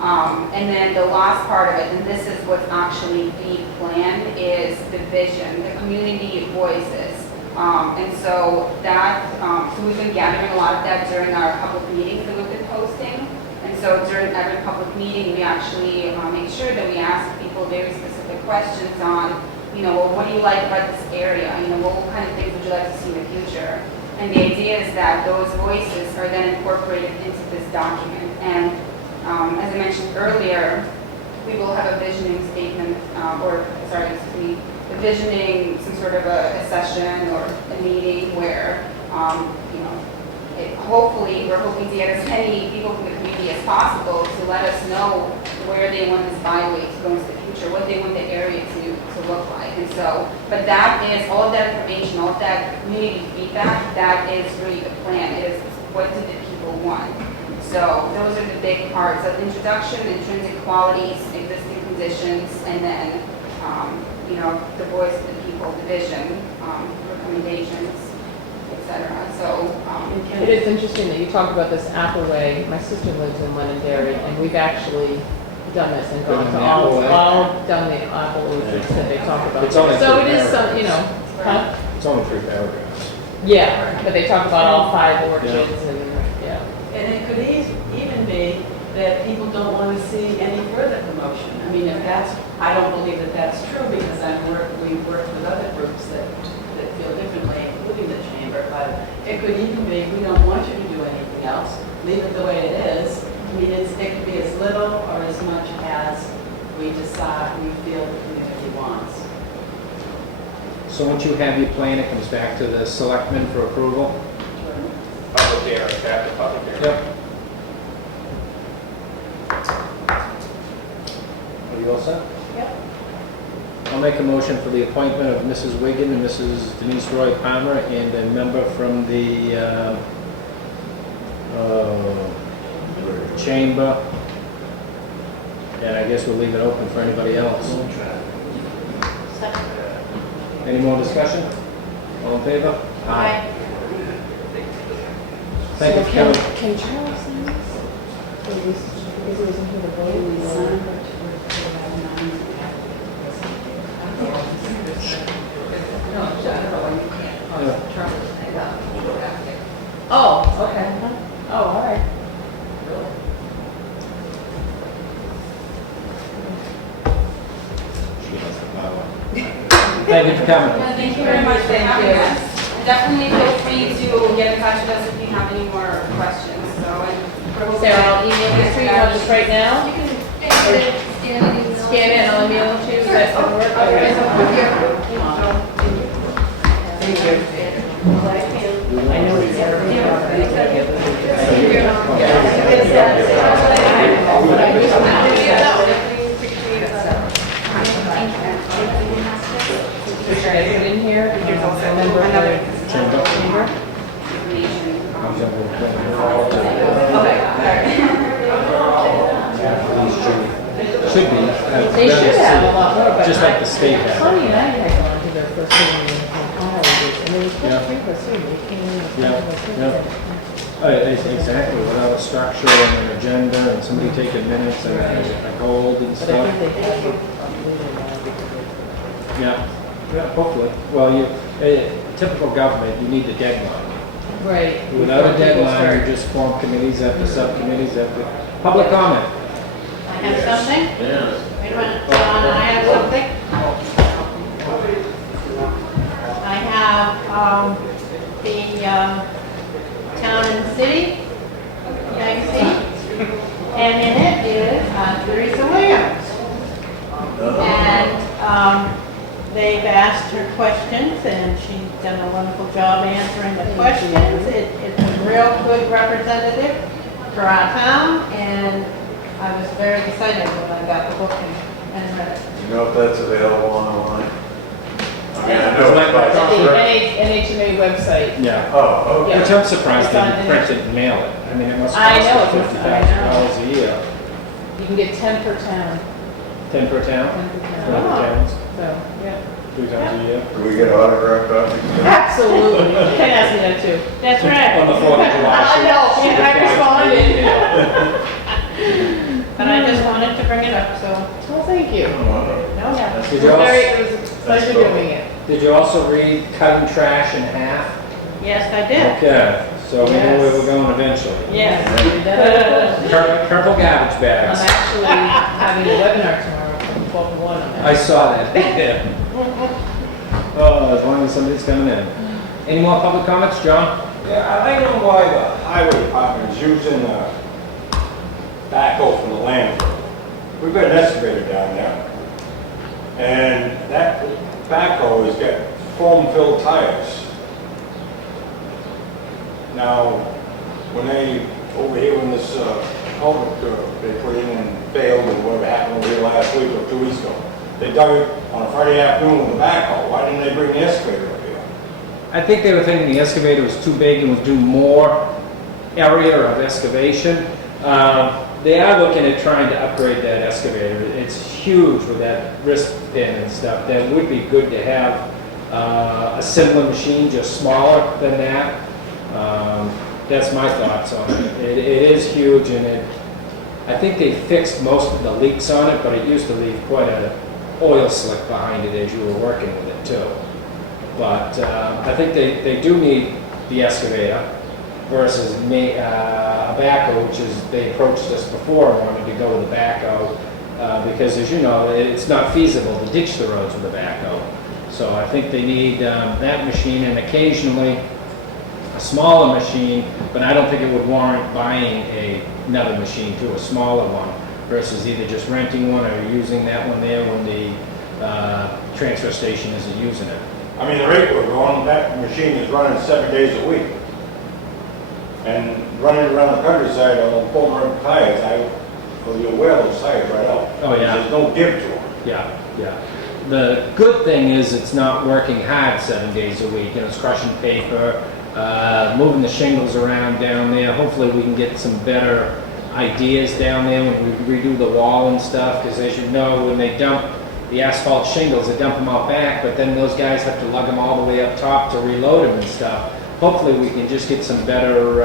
And then the last part of it, and this is what's actually the plan, is the vision, the community voices. And so that, so we've been gathering a lot of that during our public meetings that we've been hosting. And so during every public meeting, we actually make sure that we ask people very specific questions on, well, what do you like about this area? What kind of things would you like to see in the future? And the idea is that those voices are then incorporated into this document. And as I mentioned earlier, we will have a visioning statement, envisioning some sort of a session or a meeting where, hopefully, we're hoping to get as many people from the community as possible to let us know where they want this byway to go into the future, what they want the area to look like. And so, but that is, all of that information, all of that community feedback, that is really the plan. It is, what do the people want? So those are the big parts of introduction, intrinsic qualities, existing conditions, and then, the voice of the people, the vision, recommendations, etc. So It is interesting that you talk about this Apple Way. My sister lives in Londonderry, and we've actually done this and gone Done to the Apple Way? all done the Apple orchards that they talk about. It's only So it three is some, paragraphs. huh? It's only 3 paragraphs. Yeah, but they talk about all 5 orchards and, yeah. And it could even be that people don't want to see any further promotion. I mean, I don't believe that that's true because we've worked with other groups that feel differently, including the chamber, but it could even be, we don't want you to do anything else, leave it the way it is. I mean, it could be as little or as much as we decide, we feel the community wants. So once you have your plan, it comes back to the selectmen for approval? Public hearing, after public hearing. Yep. What do you all Yep. I'll make a motion for the appointment of Mrs. Wigan and Mrs. Denise Roy Palmer and a member from the chamber. And I guess we'll leave it open for anybody else. Second. Any more discussion? All in favor? Aye. Thank you, Kevin. Can Charles sign this? Or is he wasn't here to vote? Oh, okay. Oh, all right. Thank you for coming. Thank you very much for having us. Definitely feel free to get in touch with us if you have any more questions, so. Sarah, I'll email this to you just right now. You can scan it and email. Scan it and I'll email it to you. That's gonna work. Okay. I know it's Should I put in here? Member of the chamber? Should be. They should have a lot more, but. Just like the state has. Sonny and I had gone to their first meeting in college, and there was Yeah. 3 of us here, they came in. and Yeah, talked about yeah. Exactly, without a structure and an agenda and somebody taking minutes and a goal and But I stuff. think they have completed now. Yeah, yeah, hopefully. Well, typical government, you need a deadline. Right. Without a Before people deadline, start. you just form committees after subcommittees after. Public comment. I have something? Wait a minute, John, I have something. I have, the, Town and City magazine, and in it is Teresa Williams. And, they've asked her questions, and she's done a wonderful job answering the questions. It's a real good representative for our town, and I was very excited when I got the book and read it. You know if that's available online? I mean, I know It's it's by At the subscription. NHMA website. Yeah. Oh, okay. Which I'm surprised It's they on didn't print it and mail it. I mean, it must I cost know, like $50,000 a year. You can get 10 per town. 10 per town? 10 per For town. other towns, So, yeah. 3 times a year. Do we get autographed copies? Absolutely. You can ask me that too. That's right. On the 4th of July. I know, she and I replied. But I just wanted to bring it up, so, Well, thank you. no, yeah. It Did was you also- very, it was a pleasure cool. doing it. Did you also read Cutting Trash in Half? Yes, I did. Okay, so we knew we Yes. were going eventually. Yes. Purple garbage I'm bags. actually having a webinar tomorrow from 12 to 1 on that. I saw that. Yeah. Oh, as long as somebody's coming in. Any more public comments, John? Yeah, I'd like to know why the highway department is using backhoe from the landfill. We've got an excavator down there, and that backhoe has got foam-filled tires. Now, when they, over here when this culvert they put in and failed and whatever happened over here last week or 2 weeks ago, they dug it on a Friday afternoon with a backhoe. Why didn't they bring the excavator up here? I think they were thinking the excavator was too big and was doing more area of excavation. They are looking at trying to upgrade that excavator. It's huge with that wrist pin and stuff. That would be good to have a similar machine, just smaller than that. That's my thoughts on it. It is huge, and I think they fixed most of the leaks on it, but it used to leave quite a oil slick behind it as you were working with it too. But I think they do need the excavator versus a backhoe, which is, they approached us before and wanted to go with a backhoe because, as you know, it's not feasible to ditch the roads with a backhoe. So I think they need that machine and occasionally a smaller machine, but I don't think it would warrant buying another machine too, a smaller one, versus either just renting one or using that one there when the transfer station isn't using it. I mean, the rate we're going, that machine is running 7 days a week. And running around the countryside on foam rubber tires, well, you'll wear those tires right out. Oh, yeah. There's no give to them. Yeah, yeah. The good thing is it's not working hard 7 days a week, and it's crushing paper, moving the shingles around down there. Hopefully we can get some better ideas down there when we redo the wall and stuff, because as you know, when they dump the asphalt shingles, they dump them out back, but then those guys have to lug them all the way up top to reload them and stuff. Hopefully we can just get some better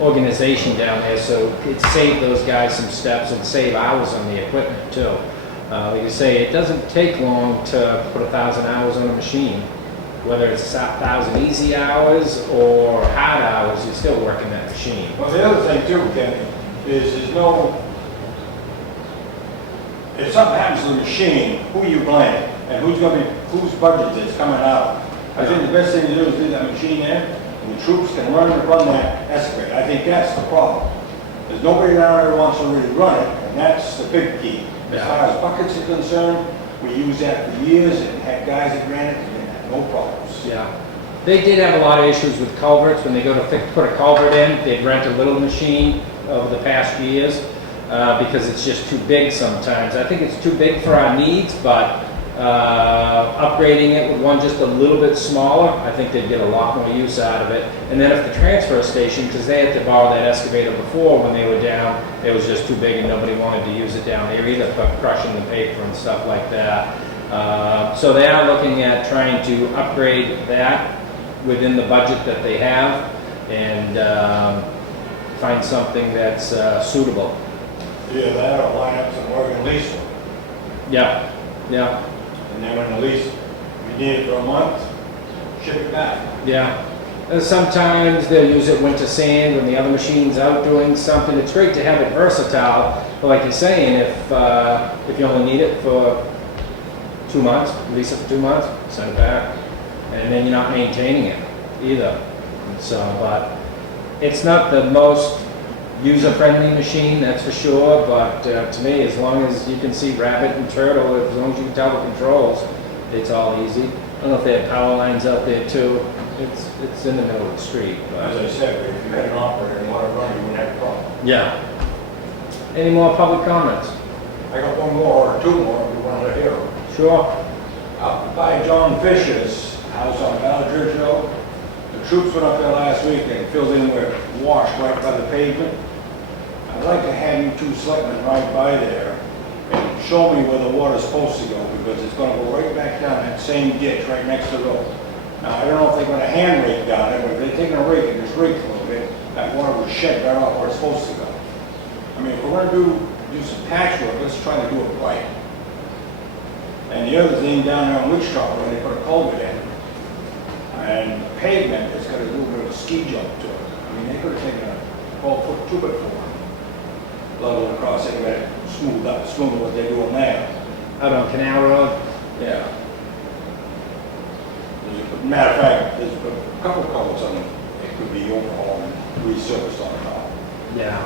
organization down there, so it save those guys some steps and save hours on the equipment too. Like you say, it doesn't take long to put 1,000 hours on a machine. Whether it's 1,000 easy hours or hard hours, you're still working that machine. Well, the other thing too, Kenny, is there's no, if something happens to the machine, who you blame? And whose budget is coming out? I think the best thing to do is leave that machine in, and the troops can run that excavator. I think that's the problem. There's nobody down there who wants to really run it, and that's the big key. As far as buckets are concerned, we used that for years and had guys that ran it and had no problems. Yeah. They did have a lot of issues with culverts. When they go to put a culvert in, they'd rent a little machine over the past years because it's just too big sometimes. I think it's too big for our needs, but upgrading it with one just a little bit smaller, I think they'd get a lot more use out of it. And then if the transfer station, because they had to borrow that excavator before when they were down, it was just too big and nobody wanted to use it down there either for crushing the paper and stuff like that. So they are looking at trying to upgrade that within the budget that they have and find something that's suitable. Yeah, that or line up some Oregon lease one. Yeah, yeah. And then when the lease, you need it for a month, ship it back. Yeah. And sometimes they'll use it winter sand when the other machine's out doing something. It's great to have it versatile, but like you're saying, if you only need it for 2 months, lease it for 2 months, send it back, and then you're not maintaining it either. So, but it's not the most user-friendly machine, that's for sure, but to me, as long as you can see rabbit and turtle, as long as you can tell the controls, it's all easy. I don't know if they have power lines out there too. It's in the middle of the street. But As I said, if you had an operator and want to run, you wouldn't have a problem. yeah. Any more public comments? I got one more or two more if you wanted to hear them. Sure. Up by John Fisher's house on Ballard Road, the troops went up there last week and filled in with wash right by the pavement. I'd like to have you two selectmen ride by there and show me where the water's supposed to go, because it's gonna go right back down that same ditch right next to the road. Now, I don't know if they're gonna hand rake down it, but if they're taking a rake and just rake a little bit, that water will shed right off where it's supposed to go. I mean, if we're gonna do some patchwork, let's try to do it right. And the other thing down there on Wichita, where they put a culvert in, and pavement, it's got a little bit of a ski jump to it. I mean, they could have taken a 12-foot 2x4, level across it, and got it smoothed up, smoother what they're doing there. Out on Canal Road? Yeah. Matter of fact, there's a couple of culverts on them, it could be overhauled and resurfaced on top. Yeah.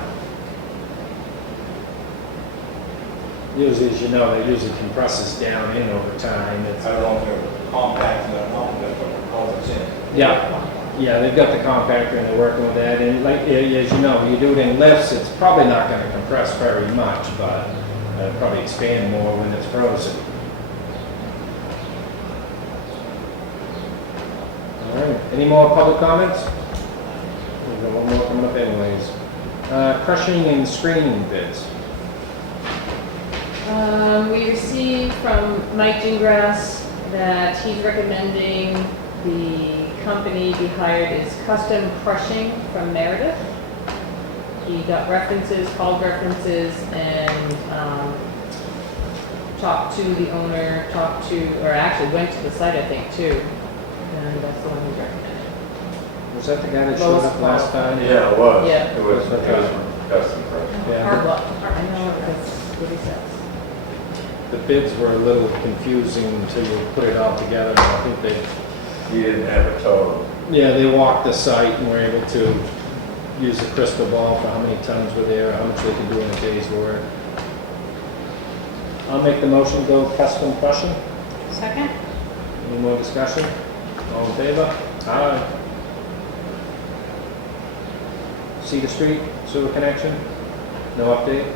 Usually, as you know, they usually compresses down in over time. It's, I don't know if they're compacting or not, that's what the culvert's in. yeah, yeah, they've got the compactor and they're working with that. And like, as you know, when you do it in lifts, it's probably not going to compress very much, but it'll probably expand more when it's frozen. All right, any more public comments? We've got one more coming up anyways. Crushing and screening bids. We received from Mike Gingras that he's recommending the company be hired as Custom Crushing from Meredith. He got references, called references, and talked to the owner, or actually went to the site, I think, too. And that's the one he recommended. Was that the guy that showed up last time? Yeah, it was. Yeah. It was from Custom Crushing. Yeah. I know, that's what he says. The bids were a little confusing until you put it all together. I think they, He didn't have a total. yeah, they walked the site and were able to use a crystal ball for how many tons were there, how much they could do in a day's work. I'll make the motion, go Custom Crushing. Second? Any more discussion? All in favor? Aye. Cedar Street, sewer connection? No update?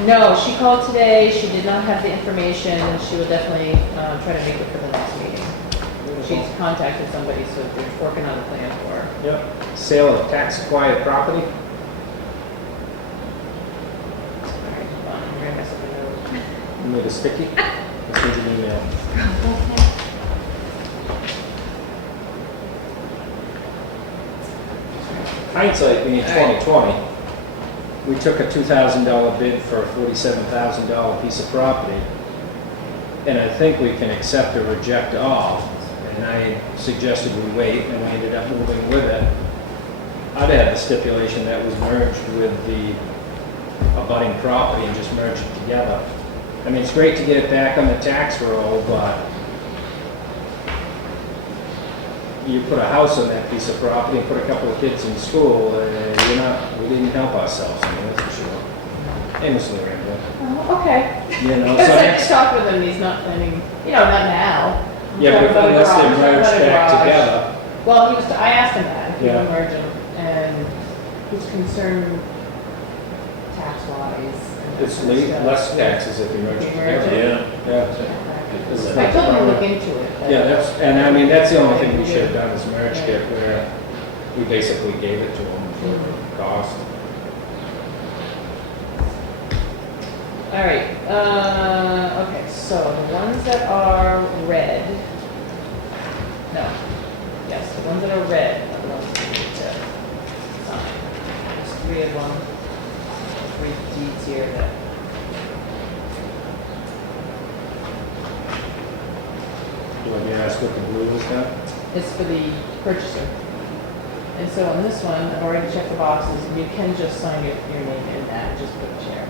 No, she called today, she did not have the information, she will definitely try to make it for the next meeting. She's contacted somebody, so they're working on a plan for her. Yep. Sale of tax acquired property. Alright, hold on, I'm gonna mess up my notes. You need a sticky? I'll send you an email. Hindsight being 2020, we took a $2,000 bid for a $47,000 piece of property. And I think we can accept or reject all. And I suggested we wait, and we ended up moving with it. I'd have the stipulation that was merged with the abutting property and just merge it together. I mean, it's great to get it back on the tax roll, but you put a house on that piece of property and put a couple of kids in school, we didn't help ourselves, I mean, that's for sure. Aimlessly rambling. Oh, okay. You know, Because so I next, talked with him, he's not planning, not now. yeah, but About a unless garage, they're merged about a back garage. together. Well, I asked him that, if he Yeah. would merge them, and he's concerned tax-wise. and that It's kind of stuff. less taxes if you merge it You merge together. it? Yeah. I told him to look into it. but- Yeah, and I mean, that's the only thing we should have done is merged it where we basically gave it to them for cost. All right, okay, so the ones that are red, no, yes, the ones that are red are the ones we need to sign. There's 3 of them, 3 deeds here that. You want me to ask what the blue is now? It's for the purchaser. And so on this one, I've already checked the boxes, and you can just sign your name in that, just put chair,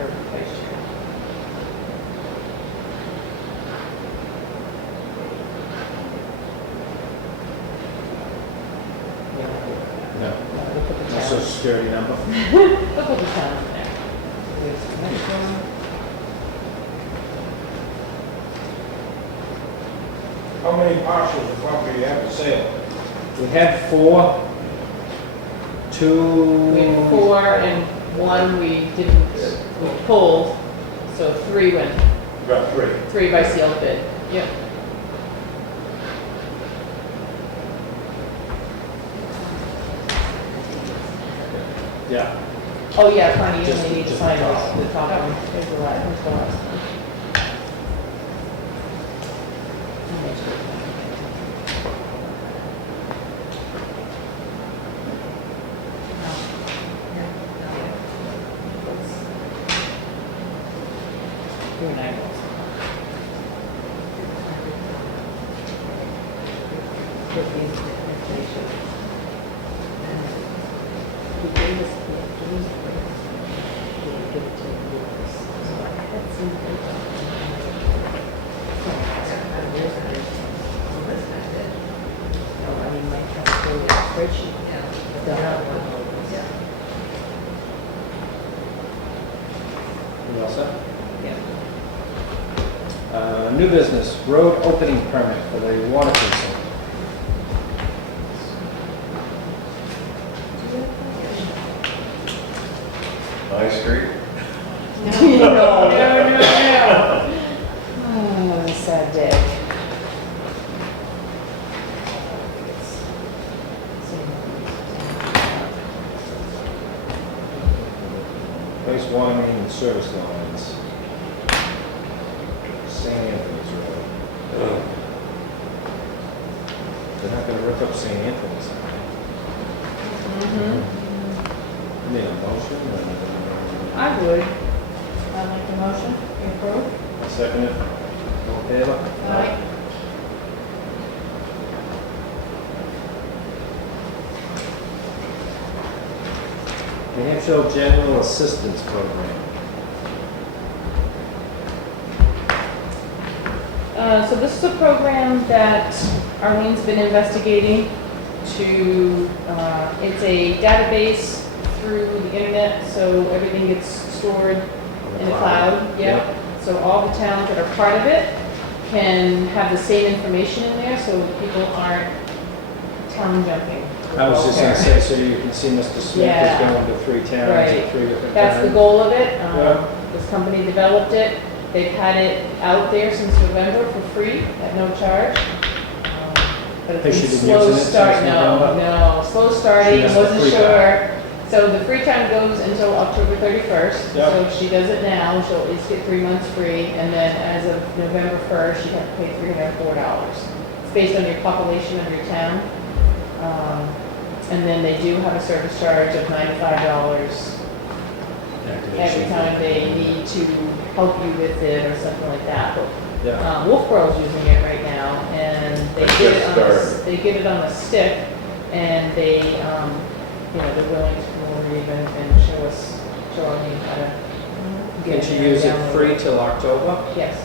or vice chair. You don't have to do No. that. No, we'll put the My town. social security number. We'll put the town in there. There's the next one. How many parcels of property you have to sell? We had 4, 2. We had 4 and 1 we didn't, we pulled, so 3 went, You got 3. 3 by sealed bid. Yep. Yeah. Oh, yeah, funny, you Just- only need to just sign the top. the top one. Here's the last, here's the last one. You and I will. Put these information. He gave us, he gave it to you. So I had some data. No, I mean, my calculated spreadsheet. You all set? Yeah. New business, road opening permit for the water precinct. High Street? No. Oh, sad day. Place water main and service lines. St. Anthony's Road. They're not gonna rip up St. Anthony's. Mm-hmm. Need a motion I would. I'd like the motion, you approve? or a second it? All in favor? Aye. New Hampshire General Assistance Program. So this is a program that Arlene's been investigating to, it's a database through the internet, so everything gets stored in the cloud. Yep. So all the towns that are part of it can have the same information in there, so people aren't tongue jumping. I was just gonna say, so you can see Mr. Smith Yeah. is going to 3 towns Right. at 3 different times. That's the goal of it. Yeah. This company developed it. They've had it out there since November for free at no charge. But Has it's she been been slow using it since start, no, November? no, slow She starting, has the wasn't free sure. So the free time goes until October 31st. Yeah. So if she does it now, she'll at least get 3 months free. And then as of November 1st, she'd have to pay $304. It's based on your population of your town. And then they do have a service charge of $95 every time they need to help you with it or something like that. But Yeah. Wolfboro's using it right now, and they That's get just it on, started. they get it on a stick, and they, they're willing to come over even and show Arlene how to get Can it. she and use it download free till October? Yes.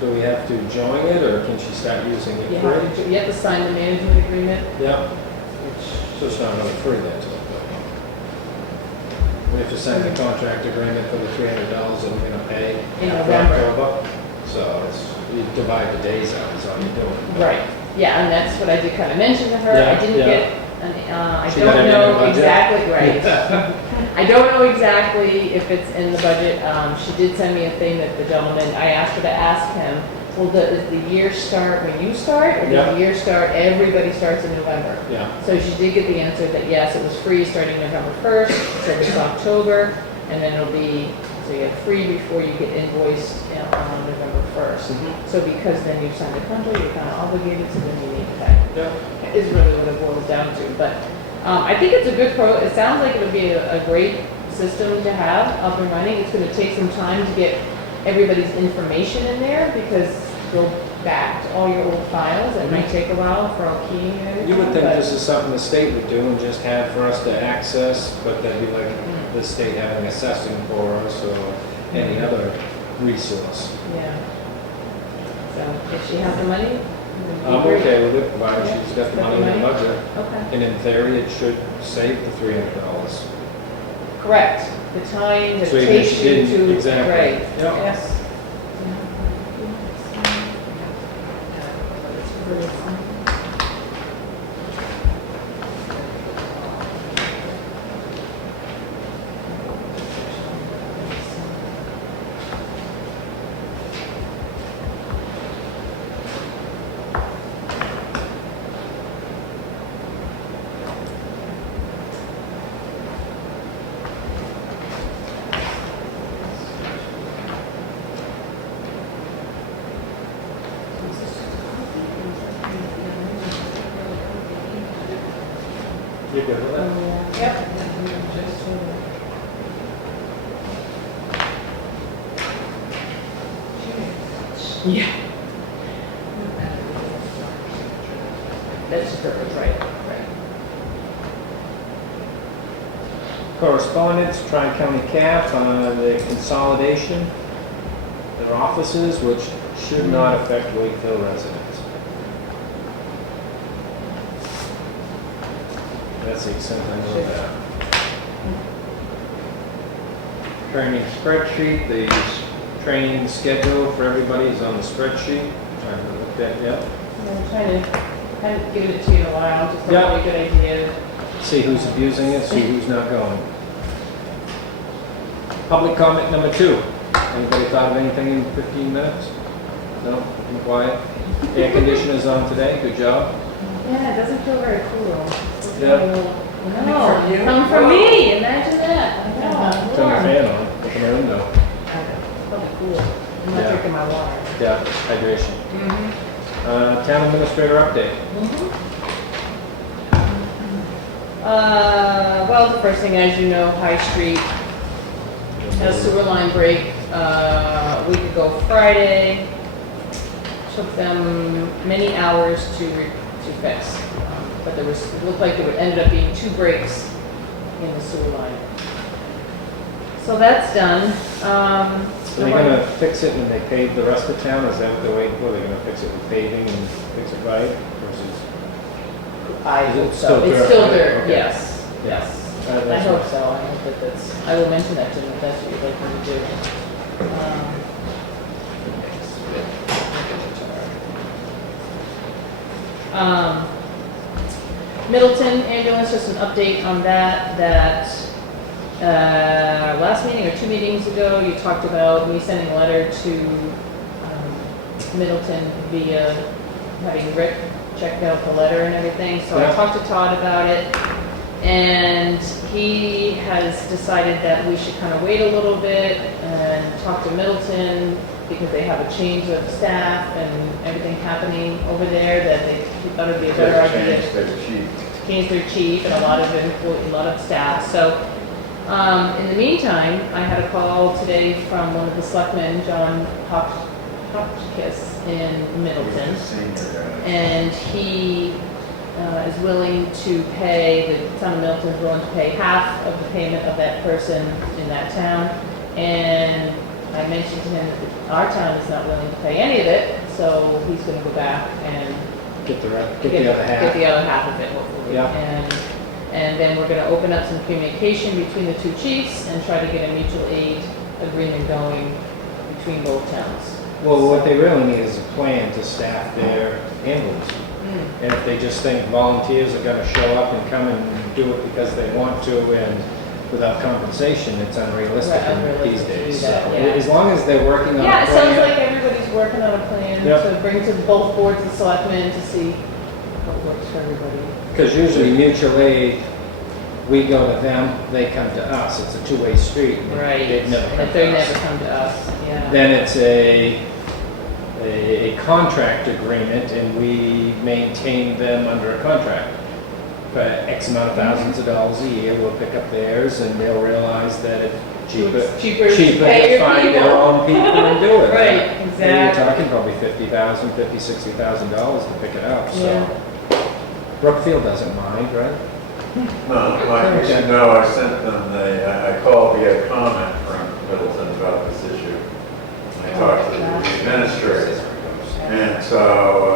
Do we have to join it, or can she start using it You free? have to sign the management agreement, Yeah, which, so it's not really free then, till October. We have to sign the contract agreement for the $300 that we're gonna pay In after November. October. So it's, you divide the days out, is all you're doing. right, yeah, and that's what I did kind of mention to her. I Yeah, didn't yeah. get, I She got it don't in her know budget? exactly, right. I don't know exactly if it's in the budget. She did send me a thing that the gentleman, I asked her to ask him, well, does the year start when you start, or Yeah. does the year start, everybody starts in November? Yeah, So she did get the answer that yes, it was free starting November 1st, so it's October, and then it'll be, so you have free before you get invoiced on November 1st. So because then you've signed a contract, you're kind of obligated, so then you need to pay. yeah. Is really what it boils down to. But I think it's a good it sounds like it would be a great system to have up and running. It's going to take some time to get everybody's information in there because go back to all your old files. It might take a while for all keying and everything. You would think but- this is something the state would do and just have for us to access, but that'd be like the state having assessing for us or any other resource. Yeah. So if she has the money, then I'm great. okay with it, provided she's got the money in the budget. Okay. And in theory, it should save the $300. Correct. The time that So it even if takes she you didn't- to, exactly. right, Yeah. yes. You good with that? Yep. Yeah. That's perfect, right, right. Correspondence, Tri-County CAP, the consolidation, their offices, which should not affect Wakefield residents. That's the extent I know of that. Training spreadsheet, the training schedule for everybody is on the spreadsheet. Trying to look at, yeah. I'm trying to kind of give it to you in a while, just Yeah. to get a good idea. See who's abusing it, see who's not going. Public comment number 2. Anybody thought of anything in 15 minutes? No? Be quiet? Air conditioner's on today, good job. Yeah, it doesn't feel very cool. Yeah. No, come from me, imagine that. I know, Turn the warm. fan on, open the window. Probably cool. I'm not Yeah. drinking my water. Yeah, hydration. Town administrator update. Well, the first thing, as you know, High Street, a sewer line break, a week ago Friday. Took them many hours to fix. But it looked like there ended up being 2 breaks in the sewer line. So that's done. Are they gonna fix it when they pave the rest of town? Is that what they're waiting for? They're gonna fix it with paving and fix it right versus? I Is it hope still so. It's dirt, still right? dirt, Okay. yes, yes. I That's hope right. so. I hope that that's, I will mention that to them if that's what you'd like me to do. Middleton ambulance, just an update on that, last meeting or 2 meetings ago, you talked about me sending a letter to Middleton via having Rick checked out the letter and everything. So I talked to Todd about it, and he has decided that we should kind of wait a little bit and talk to Middleton because they have a change of staff and everything happening over there, that they thought it'd be a better idea to change their chief and a lot of staff. So in the meantime, I had a call today from one of the selectmen, John Hopkins in Middleton, and he is willing to pay, the town of Middleton is willing to pay half of the payment of that person in that town. And I mentioned to him that our town is not willing to pay any of it, so he's going to go back and Get the other half. Get the other half of it, hopefully. Yeah. And then we're going to open up some communication between the 2 chiefs and try to get a mutual aid agreement going between both towns. Well, what they really need is a plan to staff their ambulance. And if they just think volunteers are gonna show up and come and do it because they want to and without compensation, it's unrealistic these days. So as long as they're working on a plan. Yeah, it sounds like everybody's working on a plan Yep. to bring to both boards of selectmen to see what works for everybody. Because usually mutual aid, we go to them, they come to us. It's a 2-way street. Right. They've never come But they to us. never come to us, yeah. Then it's a contract agreement, and we maintain them under a contract. For X amount of thousands of dollars a year, we'll pick up theirs, and they'll realize that it's cheaper to pay to your find people. their own people and do it. Right, And exactly. you're talking probably $50,000 to pick it up, so. Yeah. Brookfield doesn't mind, right? No, like you should know, I sent them I called via comment from Middleton about this issue. I talked to the administrator. And so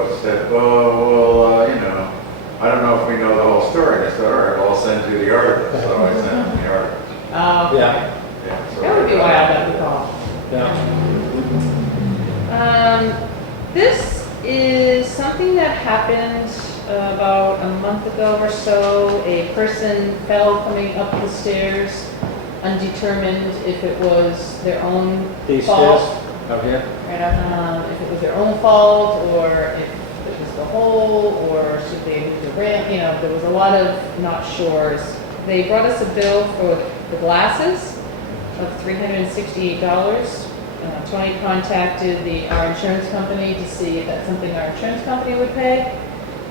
I said, well, you know, I don't know if we know the whole story. I said, all right, well, I'll send you the article. So I sent them the article. Okay. Yeah. Yeah, so That would be why I got the call. Yeah. This is something that happened about a month ago or so. A person fell coming up the stairs, undetermined if it was their own These fault. stairs out here? Right, if it was their own fault, or if it was the hole, or should they move the ramp, you know, there was a lot of not sures. They brought us a bill for the glasses of $368. Tony contacted our insurance company to see if that's something our insurance company would pay.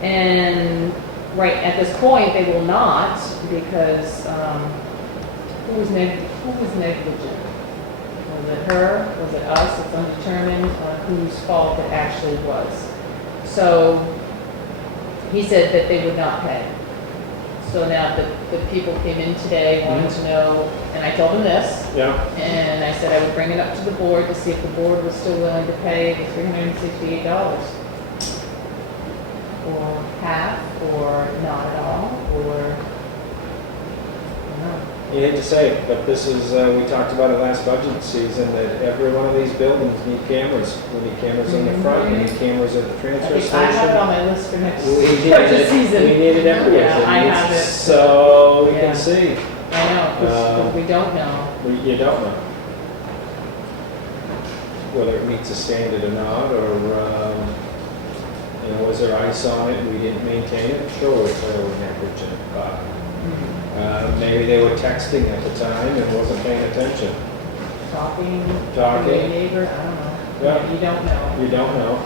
And right at this point, they will not, because who was negligent? Was it her? Was it us? It's undetermined on whose fault it actually was. So he said that they would not pay. So now the people came in today, wanted to know, and I told them this, Yeah. and I said I would bring it up to the board to see if the board was still willing to pay the $368. Or half, or not at all, or no. You hate to say it, but this is, we talked about it last budget season, that every one of these buildings need cameras. We need cameras in the front, we need cameras at the I transfer think station. I have it on my list for next We need budget it, season. we need it everywhere. Yeah, I have it. So we Yeah. can see. I know, 'cause we don't know. You don't know whether it meets a standard or not, or, you know, was there ice on it and we didn't maintain it? Sure, we're clearly negligent, but maybe they were texting at the time and wasn't paying attention. Talking to Talking. your neighbor, I don't know. Yeah. You don't know. You don't know.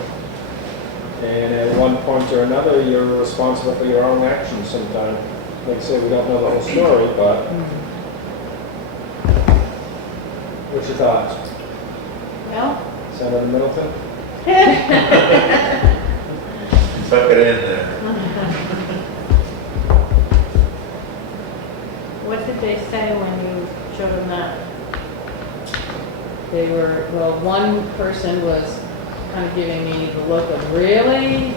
And at one point or another, you're responsible for your own actions sometime. Like I say, we don't know the whole story, but what's your thoughts? Well, Senator Middleton? Tuck it in there. what did they say when you showed them that? They were, well, one person was kind of giving me the look of, really?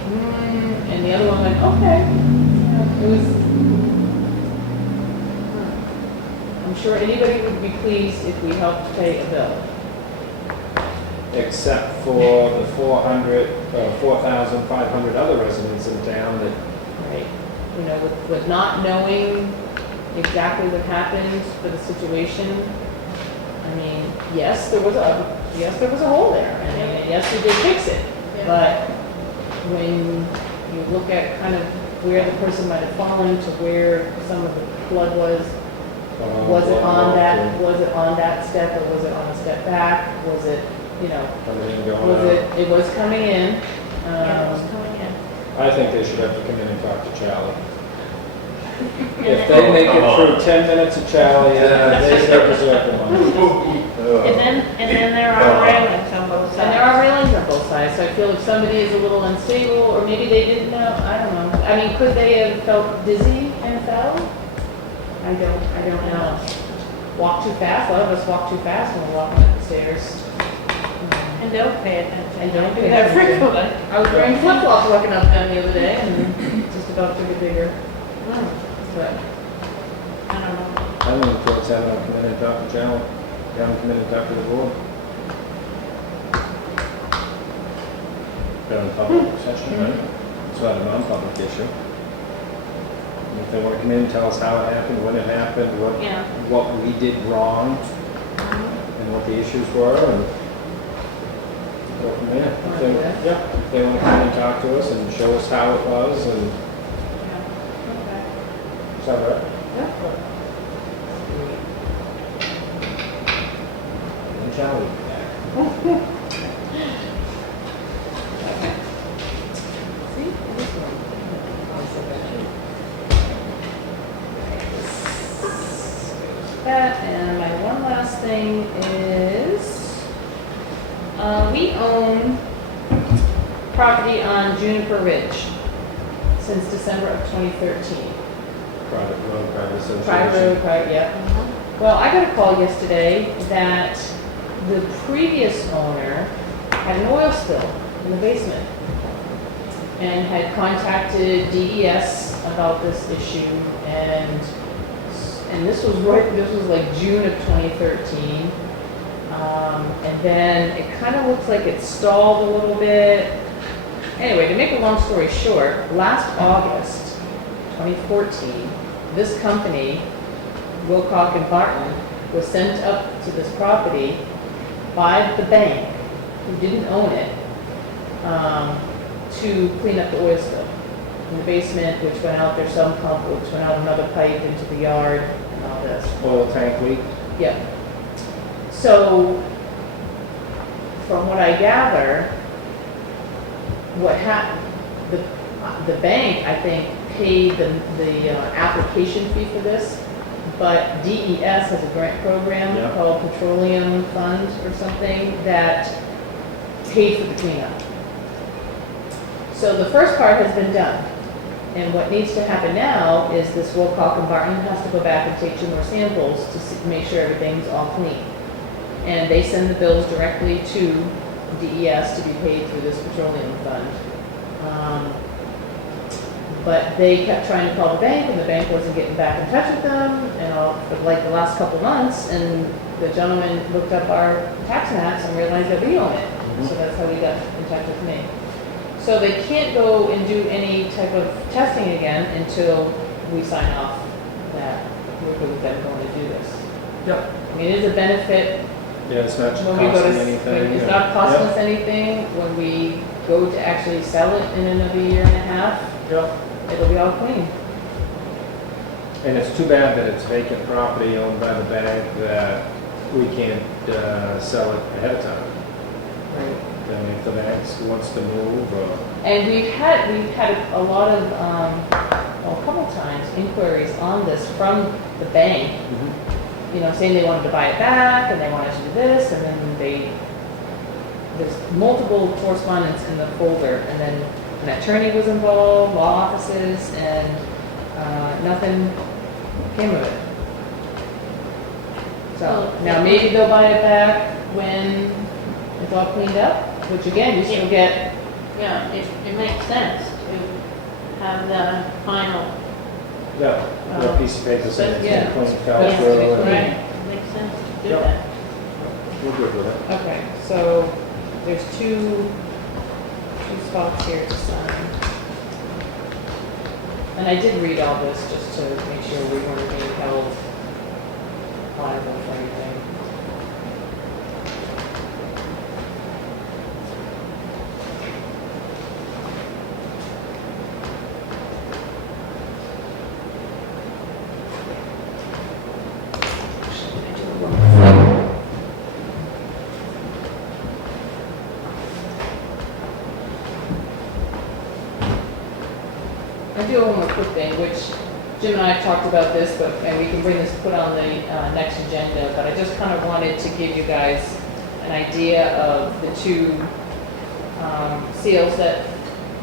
And the other one went, okay. You know, it was, I'm sure anybody would be pleased if we helped pay a bill. Except for the 4,500 other residents in town that Right. you know, with not knowing exactly what happened for the situation. I mean, yes, there was a hole there, and yes, we did fix it. Yeah. But when you look at kind of where the person might have fallen to where some of the flood was it on that step, or was it on a step back? Was it, you know, Coming in, going out. it was coming in. Yeah, it was coming in. I think they should have to come in and talk to Charlie. If they make it through 10 minutes of Charlie, they deserve the money. And then there are railings on both sides. And there are railings on both sides, so I feel if somebody is a little unstable, or maybe they didn't know, I don't know. I mean, could they have felt dizzy and fell? I don't know. Walk too fast, a lot of us walk too fast when we're walking up the stairs. And don't pay attention. And don't do pay that attention. frequently. I was wearing flip-flops walking up them the other day, and just about took a bigger, but, I don't know. I'm going to have them come in and talk to Charlie. Have them come in and talk to the board. They're in public session, right? It's not a non-public issue. And if they want to come in and tell us how it happened, when it happened, Yeah. what we did wrong, and what the issues were, and go from there. If they, yeah, if they want to come in and talk to us and show us how it was, and is that right? And Charlie will be back. That, and my one last thing is, we own property on Juniper Ridge since December of 2013. Private road, private association. Private road, private, yeah. Well, I got a call yesterday that the previous owner had an oil spill in the basement and had contacted DES about this issue, and this was like June of 2013. And then it kind of looks like it stalled a little bit. Anyway, to make a long story short, last August 2014, this company, Wilcock and Barton, was sent up to this property by the bank, who didn't own it, to clean up the oil spill in the basement, which went out their sump pump, which went out another pipe into the yard, and all this. Oil tank leak. Yeah. So, from what I gather, what happened, the bank, I think, paid the application fee for this, but DES has a grant program Yeah. called Petroleum Fund or something that paid for the cleanup. So the first part has been done. And what needs to happen now is this Wilcock and Barton has to go back and take 2 more samples to make sure everything's all clean. And they send the bills directly to DES to be paid through this petroleum fund. But they kept trying to call the bank, and the bank wasn't getting back in touch with them, and all, for like the last couple months, and the gentleman looked up our tax maps and realized that we own it. So that's how he got in touch with me. So they can't go and do any type of testing again until we sign off that we're good with them going to do this. Yep. I mean, it is a benefit Yeah, it's not when we go costing to, anything. it's not costing Yep. us anything. When we go to actually sell it in another year and a half, Yep. it'll be all clean. And it's too bad that it's vacant property owned by the bank that we can't sell it ahead of time. Right. I mean, if the bank wants to move, And we've had a lot of, well, a couple times inquiries on this from the bank, you know, saying they wanted to buy it back and they wanted to do this, and then there's multiple correspondence in the folder, and then an attorney was involved, law offices, and nothing came of it. So now maybe they'll buy it back when it's all cleaned up, which again, you still get. Yeah, it makes sense to have the final. yeah, a piece of paper saying it's Yeah. been clean, fell Yes, through. it's and- right. It makes sense to do Yep. that. We're good with it. Okay, so there's two spots here to sign. And I did read all this just to make sure we weren't being held liable for anything. I do one more quick thing, which Jim and I have talked about this, and we can bring this, put on the next agenda, but I just kind of wanted to give you guys an idea of the two seals that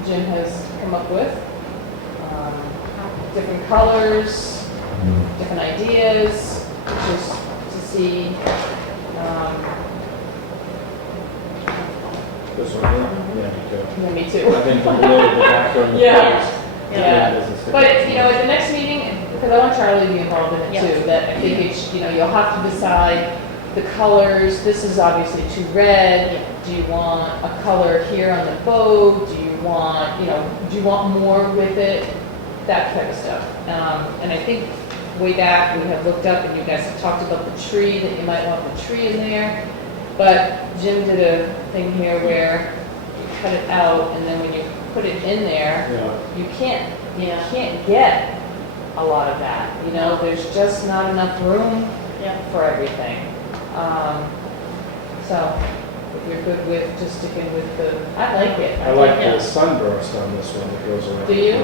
Jim has come up with. Different colors, different ideas, just to see. This one here? Yeah, me too. Yeah, me too. I think the blue, the black, and the Yeah. colors. Yeah, but, you know, at the next meeting, because I want Charlie to be involved in it Yeah. too, that I think it's, you know, you'll have to decide the colors. This is obviously too red. Do you want a color here on the boat? Do you want, you know, do you want more with it? That kind of stuff. And I think way back, we have looked up and you guys have talked about the tree, that you might want the tree in there. But Jim did a thing here where you cut it out and then when you put it in there, you can't get a lot of that, you know, there's just not enough room for everything. So, if you're good with just sticking with the, I like it. I like it. the sunburst on this one that goes around. Do you?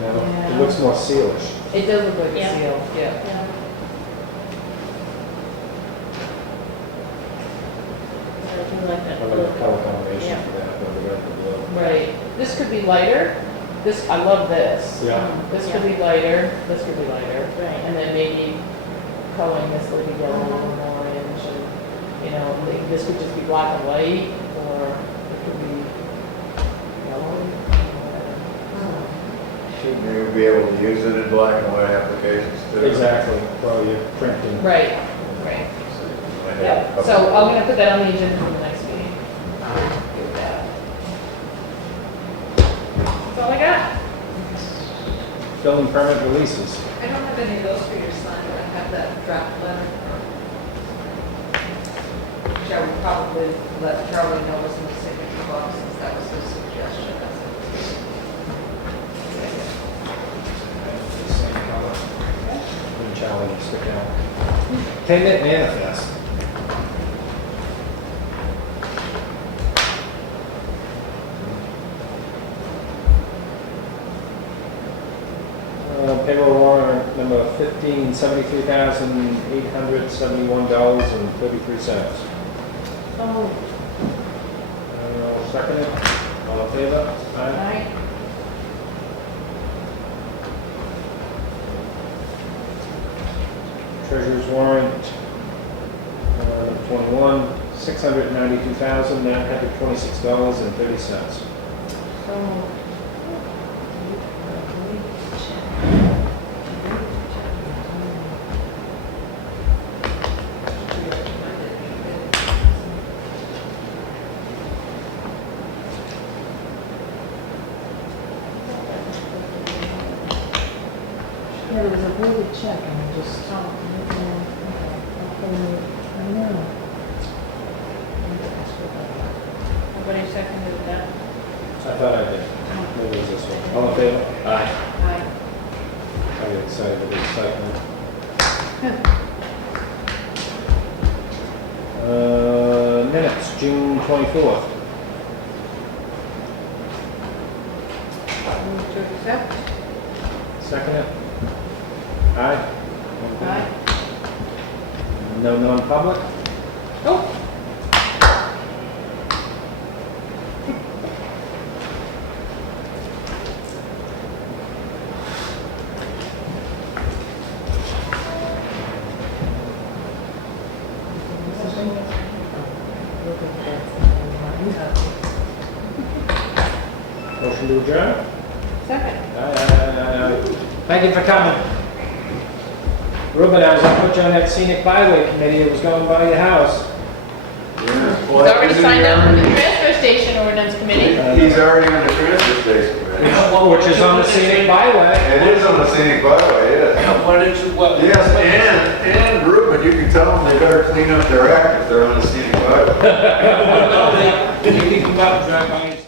No, Yeah. it looks more sealish. It does look like a Yeah. seal, yeah. I do like that I like blue. the color combination Yeah. for that, but the red and the blue. Right, this could be lighter, this, I love this. Yeah. This could be lighter, this could be lighter. Right. And then maybe coloring this little yellow a little more in, should, you know, this could just be black and white, or it could be yellow, whatever. Shouldn't you be able to use it in black and white applications too? Exactly, well, you're printing. Right, right. So you might have a Yeah, couple- so I'm gonna put that on the agenda for the next meeting. Do that. That's all I got. Building permit releases. I don't have any of those for your sign, but I have that draft letter. Which I would probably let Charlie know was in the signature box, since that was his suggestion. Same color. And Charlie, stick out. Payment manifest. Payroll warrant number $1,573,871.33. Oh, Second it, all in favor? Aye. right. Treasurer's warrant, 21, $692,926.30. So. Yeah, there was a voided check and I just, I know. Nobody seconded that? I thought I did. Maybe it was this one. All in favor? Aye. Aye. I get excited with this excitement. Minutes, June 24th. Move to accept? Second it? Aye? Aye. No non-public? Oh. Motion to adjourn? Second. Aye. Thank you for coming. Ruben, I was gonna put you on that scenic byway committee that was going by your house. He's already signed up for the transfer station ordinance committee. He's already on the transfer station, man. which is on the scenic byway. It is on the scenic byway, yeah. Why did you, what? Yes, and Ruben, you can tell them they better clean up their act if they're on the scenic byway. You can come out and drive by and